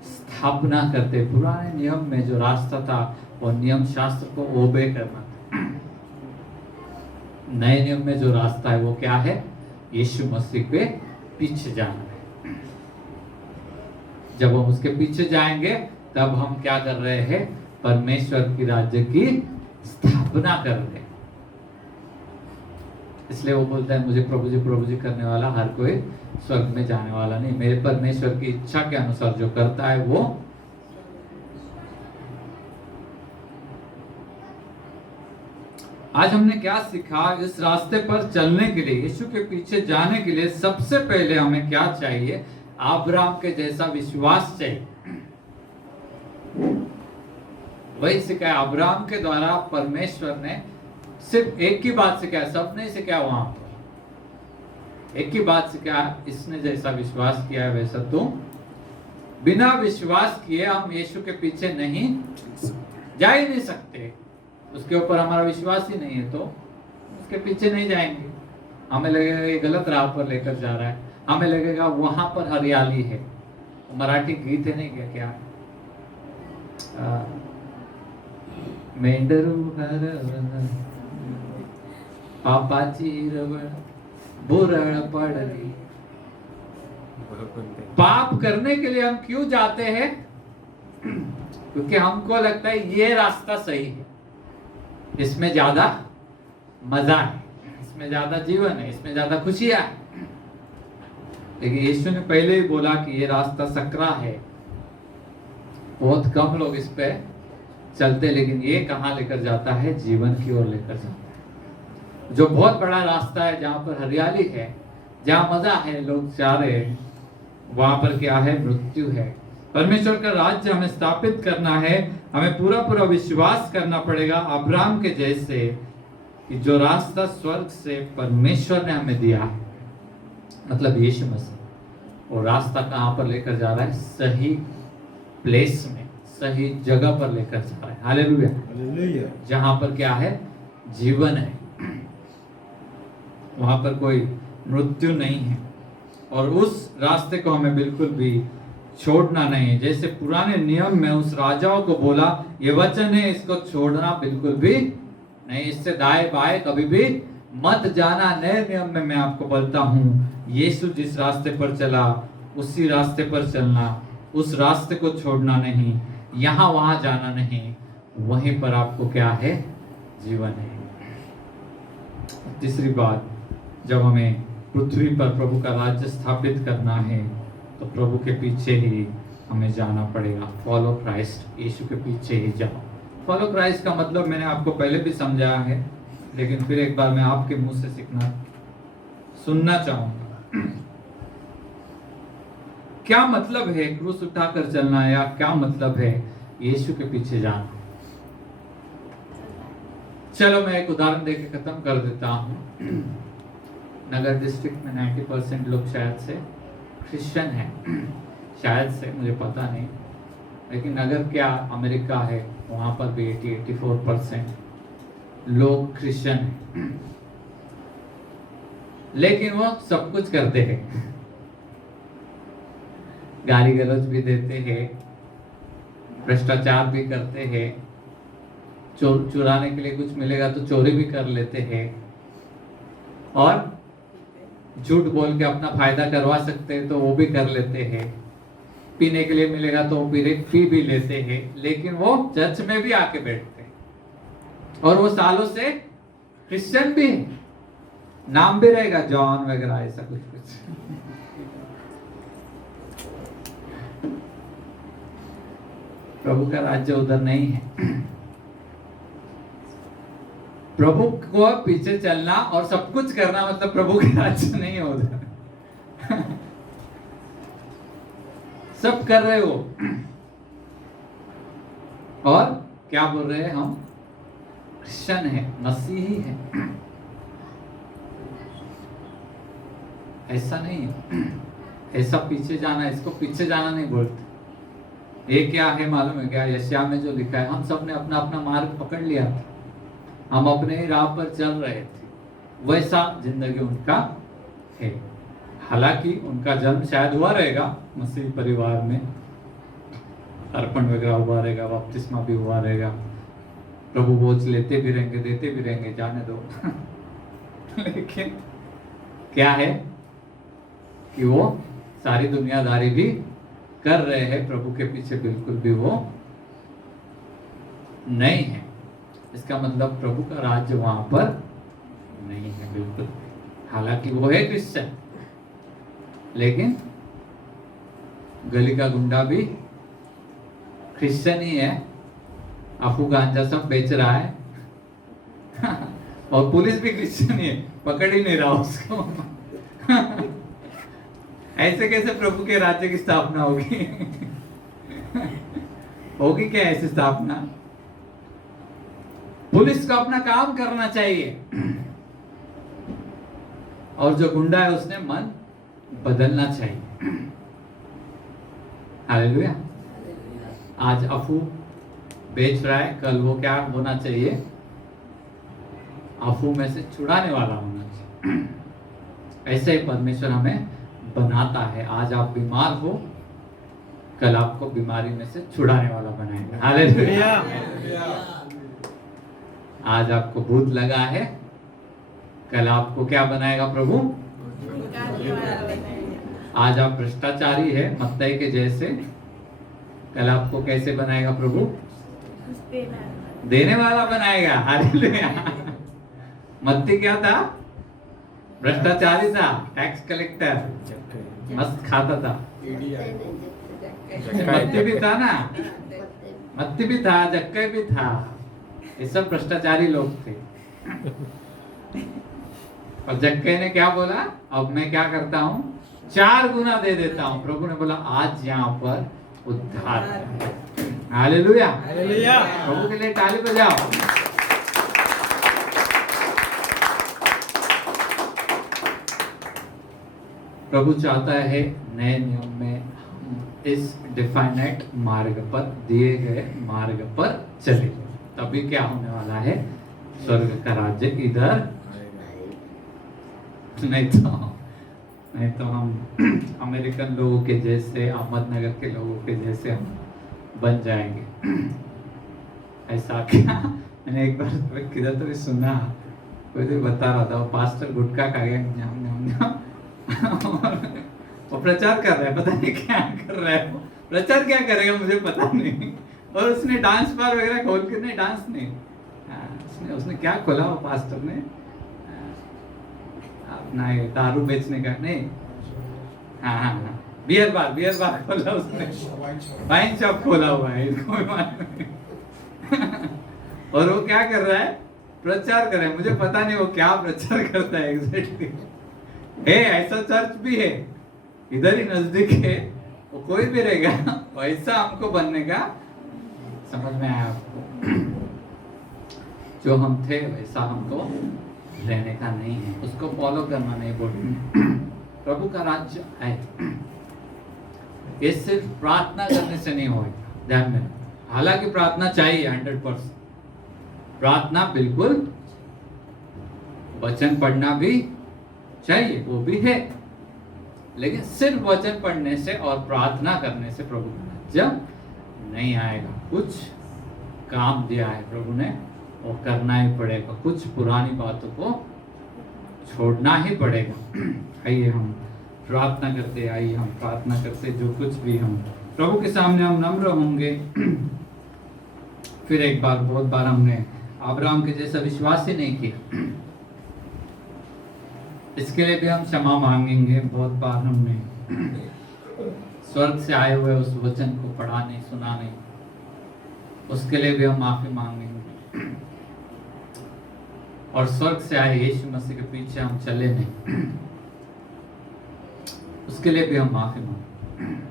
स्थापना करते। पुराने नियम में जो रास्ता था वो नियम शास्त्र को ओबे करना था। नए नियम में जो रास्ता है वो क्या है? यीशु मसीह के पीछे जाना है। जब हम उसके पीछे जाएंगे तब हम क्या कर रहे हैं? परमेश्वर की राज्य की स्थापना कर रहे हैं। इसलिए वो बोलता है मुझे प्रभु जी करने वाला हर कोई स्वर्ग में जाने वाला नहीं, मेरे परमेश्वर की इच्छा के अनुसार जो करता है वो। आज हमने क्या सीखा? इस रास्ते पर चलने के लिए, यीशु के पीछे जाने के लिए सबसे पहले हमें क्या चाहिए? अब्राहम के जैसा विश्वास चाहिए। वही सिखाया अब्राहम के द्वारा परमेश्वर ने। सिर्फ एक ही बात सिखाया, सब नहीं सिखाया। वहां पर एक ही बात सिखाया, इसने जैसा विश्वास किया है वैसा तुम। बिना विश्वास किए हम यीशु के पीछे नहीं जा ही नहीं सकते। उसके ऊपर हमारा विश्वास ही नहीं है तो उसके पीछे नहीं जाएंगे। हमें लगेगा ये गलत राह पर लेकर जा रहा है, हमें लगेगा वहां पर हरियाली है, मराठी गीत है नहीं क्या, क्या मेंढरू हरवलं, पापाची रवळ बुरळ पडली। पाप करने के लिए हम क्यों जाते हैं? क्योंकि हमको लगता है ये रास्ता सही है, इसमें ज्यादा मजा है, इसमें ज्यादा जीवन है, इसमें ज्यादा खुशियां है। लेकिन यीशु ने पहले ही बोला कि ये रास्ता सकरा है, बहुत कम लोग इस पे चलते, लेकिन ये कहाँ लेकर जाता है? जीवन की ओर लेकर जाता है। जो बहुत बड़ा रास्ता है, जहाँ पर हरियाली है, जहाँ मजा है, लोग जा रहे हैं, वहां पर क्या है? मृत्यु है। परमेश्वर का राज्य हमें स्थापित करना है, हमें पूरा पूरा विश्वास करना पड़ेगा अब्राहम के जैसे कि जो रास्ता स्वर्ग से परमेश्वर ने हमें दिया है, मतलब यीशु मसीह, वो रास्ता कहाँ पर लेकर जा रहा है? सही प्लेस में, सही जगह पर लेकर जा रहा है। Hallelujah, hallelujah. जहां पर क्या है? जीवन है, वहां पर कोई मृत्यु नहीं है। और उस रास्ते को हमें बिल्कुल भी छोड़ना नहीं है। जैसे पुराने नियम में उस राजाओं को बोला, ये वचन है, इसको छोड़ना बिल्कुल भी नहीं, इससे दाएं बाएं कभी भी मत जाना। नए नियम में मैं आपको बोलता हूँ, यीशु जिस रास्ते पर चला उसी रास्ते पर चलना, उस रास्ते को छोड़ना नहीं, यहाँ वहां जाना नहीं, वहीं पर आपको क्या है? जीवन है। तीसरी बात, जब हमें पृथ्वी पर प्रभु का राज्य स्थापित करना है तो प्रभु के पीछे ही हमें जाना पड़ेगा। फॉलो क्राइस्ट, यीशु के पीछे ही जाओ। फॉलो क्राइस्ट का मतलब मैंने आपको पहले भी समझाया है, लेकिन फिर एक बार मैं आपके मुंह से सुनना चाहूंगा। क्या मतलब है क्रूस उठाकर चलना, या क्या मतलब है यीशु के पीछे जाना? चलो मैं एक उदाहरण देकर खत्म कर देता हूं। नगर डिस्ट्रिक्ट में 90% लोग शायद से क्रिश्चियन हैं, शायद से, मुझे पता नहीं, लेकिन अगर क्या अमेरिका है, वहां पर भी 80-84% लोग क्रिश्चियन हैं, लेकिन वो सब कुछ करते हैं, गाली गलौज भी देते हैं, भ्रष्टाचार भी करते हैं, चुराने के लिए कुछ मिलेगा तो चोरी भी कर लेते हैं, और झूठ बोल के अपना फायदा करवा सकते हैं तो वो भी कर लेते हैं, पीने के लिए मिलेगा तो वो पी भी लेते हैं, लेकिन वो चर्च में भी आके बैठते हैं, और वो सालों से क्रिश्चियन भी है, नाम भी रहेगा जॉन वगैरह, ऐसा कुछ कुछ। प्रभु का राज्य उधर नहीं है। प्रभु को पीछे चलना और सब कुछ करना मतलब प्रभु के राज्य नहीं है उधर। सब कर रहे हो और क्या बोल रहे हैं? हम क्रिश्चियन है, मसीही है। ऐसा नहीं है, ऐसा पीछे जाना, इसको पीछे जाना नहीं बोलते। ये क्या है मालूम है क्या? यशायाह में जो लिखा है, हम सब ने अपना अपना मार्ग पकड़ लिया था, हम अपने ही राह पर चल रहे थे, वैसा जिंदगी उनका है। हालांकि उनका जन्म शायद हुआ रहेगा मसीह परिवार में, अर्पण वगैरह हुआ रहेगा, बपतिस्मा भी हुआ रहेगा, प्रभु बोझ लेते भी रहेंगे, देते भी रहेंगे, जाने दो। लेकिन क्या है कि वो सारी दुनियादारी भी कर रहे हैं, प्रभु के पीछे बिल्कुल भी वो नहीं है। इसका मतलब प्रभु का राज्य वहां पर नहीं है बिल्कुल। हालांकि वो है क्रिश्चियन, लेकिन गली का गुंडा भी क्रिश्चियन ही है, अफू गांजा सब बेच रहा है। और पुलिस भी क्रिश्चियन ही है, पकड़ ही नहीं रहा उसको। ऐसे कैसे प्रभु के राज्य की स्थापना होगी? होगी क्या ऐसी स्थापना? पुलिस को अपना काम करना चाहिए, और जो गुंडा है उसने मन बदलना चाहिए। हालेलुया। आज अफू बेच रहा है, कल वो क्या होना चाहिए? अफू में से छुड़ाने वाला होना चाहिए। ऐसे ही परमेश्वर हमें बनाता है। आज आप बीमार हो, कल आपको बीमारी में से छुड़ाने वाला बनाएगा। हालेलुया। आज आपको भूत लगा है, कल आपको क्या बनाएगा प्रभु? आज आप भ्रष्टाचारी है मत्तई के जैसे, कल आपको कैसे बनाएगा प्रभु? देने वाला बनाएगा। हालेलुया। मत्ती क्या था? भ्रष्टाचारी था, टैक्स कलेक्टर, मस्त खाता था। मत्ती भी था ना, मत्ती भी था, जक्कई भी था, ये सब भ्रष्टाचारी लोग थे। और जक्कई ने क्या बोला? अब मैं क्या करता हूँ? 4 गुना दे देता हूँ। प्रभु ने बोला आज यहाँ पर उद्धार। हालेलुया। हालेलुया। प्रभु के लिए ताली बजाओ। प्रभु चाहता है नए नियम में हम इस डिफाइनेट मार्ग पर, दिए गए मार्ग पर चले, तभी क्या होने वाला है? स्वर्ग का राज्य इधर नहीं तो हम अमेरिकन लोगों के जैसे, अहमदनगर के लोगों के जैसे हम बन जाएंगे। ऐसा क्या? मैंने एक बार किधर तो भी सुना, कोई तो बता रहा था, वो पास्टर गुटखा खा गया, न्याम न्याम न्याम। वो प्रचार कर रहा है, पता नहीं क्या कर रहा है, प्रचार क्या करेगा मुझे पता नहीं। और उसने डांस बार वगैरह खोल के, नहीं डांस नहीं, उसने क्या खोला वो पास्टर ने? अपना ये दारू बेचने का, नहीं, हाँ, बियर बार खोला उसने, वाइन शॉप खोला हुआ है, कोई मालूम नहीं। और वो क्या कर रहा है? प्रचार कर रहा है, मुझे पता नहीं वो क्या प्रचार करता है एग्जैक्टली। ऐसा चर्च भी है इधर ही नजदीक है, वो कोई भी रहेगा वैसा हमको बनने का, समझ में आया आपको? जो हम थे वैसा हमको रहने का नहीं है, उसको फॉलो करना नहीं बोल। प्रभु का राज्य है, ये सिर्फ प्रार्थना करने से नहीं होगा, ध्यान में। हालांकि प्रार्थना चाहिए 100%, प्रार्थना बिल्कुल, वचन पढ़ना भी चाहिए, वो भी है, लेकिन सिर्फ वचन पढ़ने से और प्रार्थना करने से प्रभु का राज्य नहीं आएगा। कुछ काम दिया है प्रभु ने, वो करना ही पड़ेगा, कुछ पुरानी बातों को छोड़ना ही पड़ेगा। आइए हम प्रार्थना करते, आइए हम प्रार्थना करते, जो कुछ भी हम प्रभु के सामने हम नम्र होंगे। फिर एक बार, बहुत बार हमने अब्राहम के जैसा विश्वास ही नहीं किया, इसके लिए भी हम क्षमा मांगेंगे। बहुत बार हमने स्वर्ग से आए हुए उस वचन को पढ़ा नहीं, सुना नहीं, उसके लिए भी हम माफी मांगेंगे। और स्वर्ग से आए यीशु मसीह के पीछे हम चले नहीं, उसके लिए भी हम माफी मांगेंगे।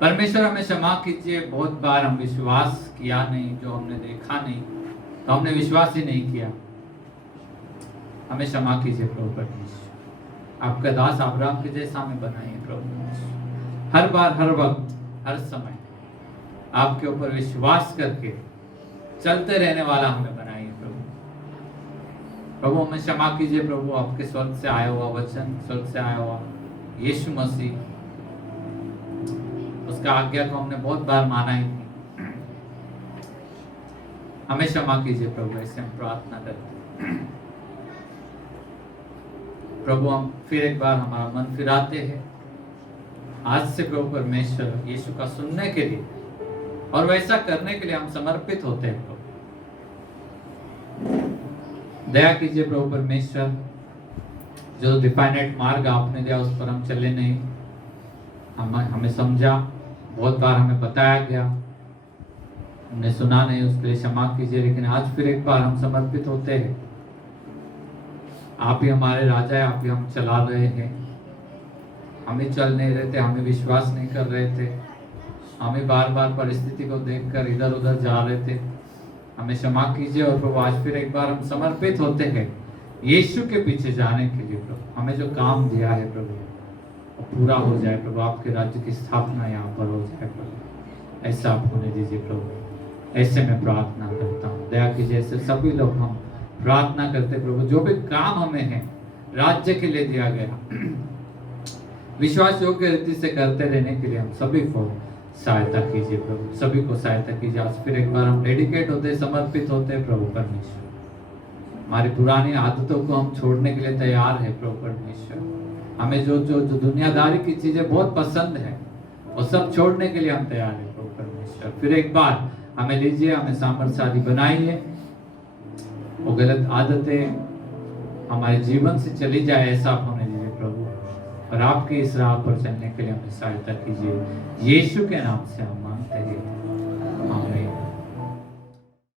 परमेश्वर हमें क्षमा कीजिए, बहुत बार हम विश्वास किया नहीं, जो हमने देखा नहीं तो हमने विश्वास ही नहीं किया, हमें क्षमा कीजिए प्रभु परमेश्वर। आपका दास अब्राहम के जैसा हमें बनाइए प्रभु, हर बार, हर वक्त, हर समय आपके ऊपर विश्वास करके चलते रहने वाला हमें बनाइए प्रभु। प्रभु हमें क्षमा कीजिए प्रभु, आपके स्वर्ग से आया हुआ वचन, स्वर्ग से आया हुआ यीशु मसीह, उसका आज्ञा को हमने बहुत बार माना ही नहीं, हमें क्षमा कीजिए प्रभु। ऐसे हम प्रार्थना करते हैं प्रभु। हम फिर एक बार हमारा मन फिराते हैं आज से प्रभु परमेश्वर यीशु का सुनने के लिए और वैसा करने के लिए हम समर्पित होते हैं प्रभु। दया कीजिए प्रभु परमेश्वर, जो डिफाइनेट मार्ग आपने दिया उस पर हम चले नहीं, हमें समझा, बहुत बार हमें बताया गया, हमने सुना नहीं, उसके लिए क्षमा कीजिए। लेकिन आज फिर एक बार हम समर्पित होते हैं, आप ही हमारे राजा है, आप ही हम चला रहे हैं, हम ही चल नहीं रहे थे, हमें विश्वास नहीं कर रहे थे, हमें बार बार परिस्थिति को देखकर इधर उधर जा रहे थे, हमें क्षमा कीजिए। और प्रभु आज फिर एक बार हम समर्पित होते हैं यीशु के पीछे जाने के लिए प्रभु। हमें जो काम दिया है प्रभु वो पूरा हो जाए प्रभु, आपके राज्य की स्थापना यहाँ पर हो जाए प्रभु, ऐसा आप होने दीजिए प्रभु। ऐसे मैं प्रार्थना करता हूँ, दया कीजिए। ऐसे सभी लोग हम प्रार्थना करते प्रभु, जो भी काम हमें है राज्य के लिए दिया गया, विश्वास योग्य रीति से करते रहने के लिए हम सभी को सहायता कीजिए प्रभु, सभी को सहायता कीजिए। आज फिर एक बार हम डेडिकेट होते, समर्पित होते प्रभु परमेश्वर। हमारी पुरानी आदतों को हम छोड़ने के लिए तैयार है प्रभु परमेश्वर। हमें जो जो जो दुनियादारी की चीजें बहुत पसंद है वो सब छोड़ने के लिए हम तैयार है प्रभु परमेश्वर। फिर एक बार हमें लीजिए, हमें सामर्थ्यशाली बनाइए, वो गलत आदतें हमारे जीवन से चली जाए ऐसा आप हमें दीजिए प्रभु, और आपके इस राह पर चलने के लिए हमें सहायता कीजिए। यीशु के नाम से हम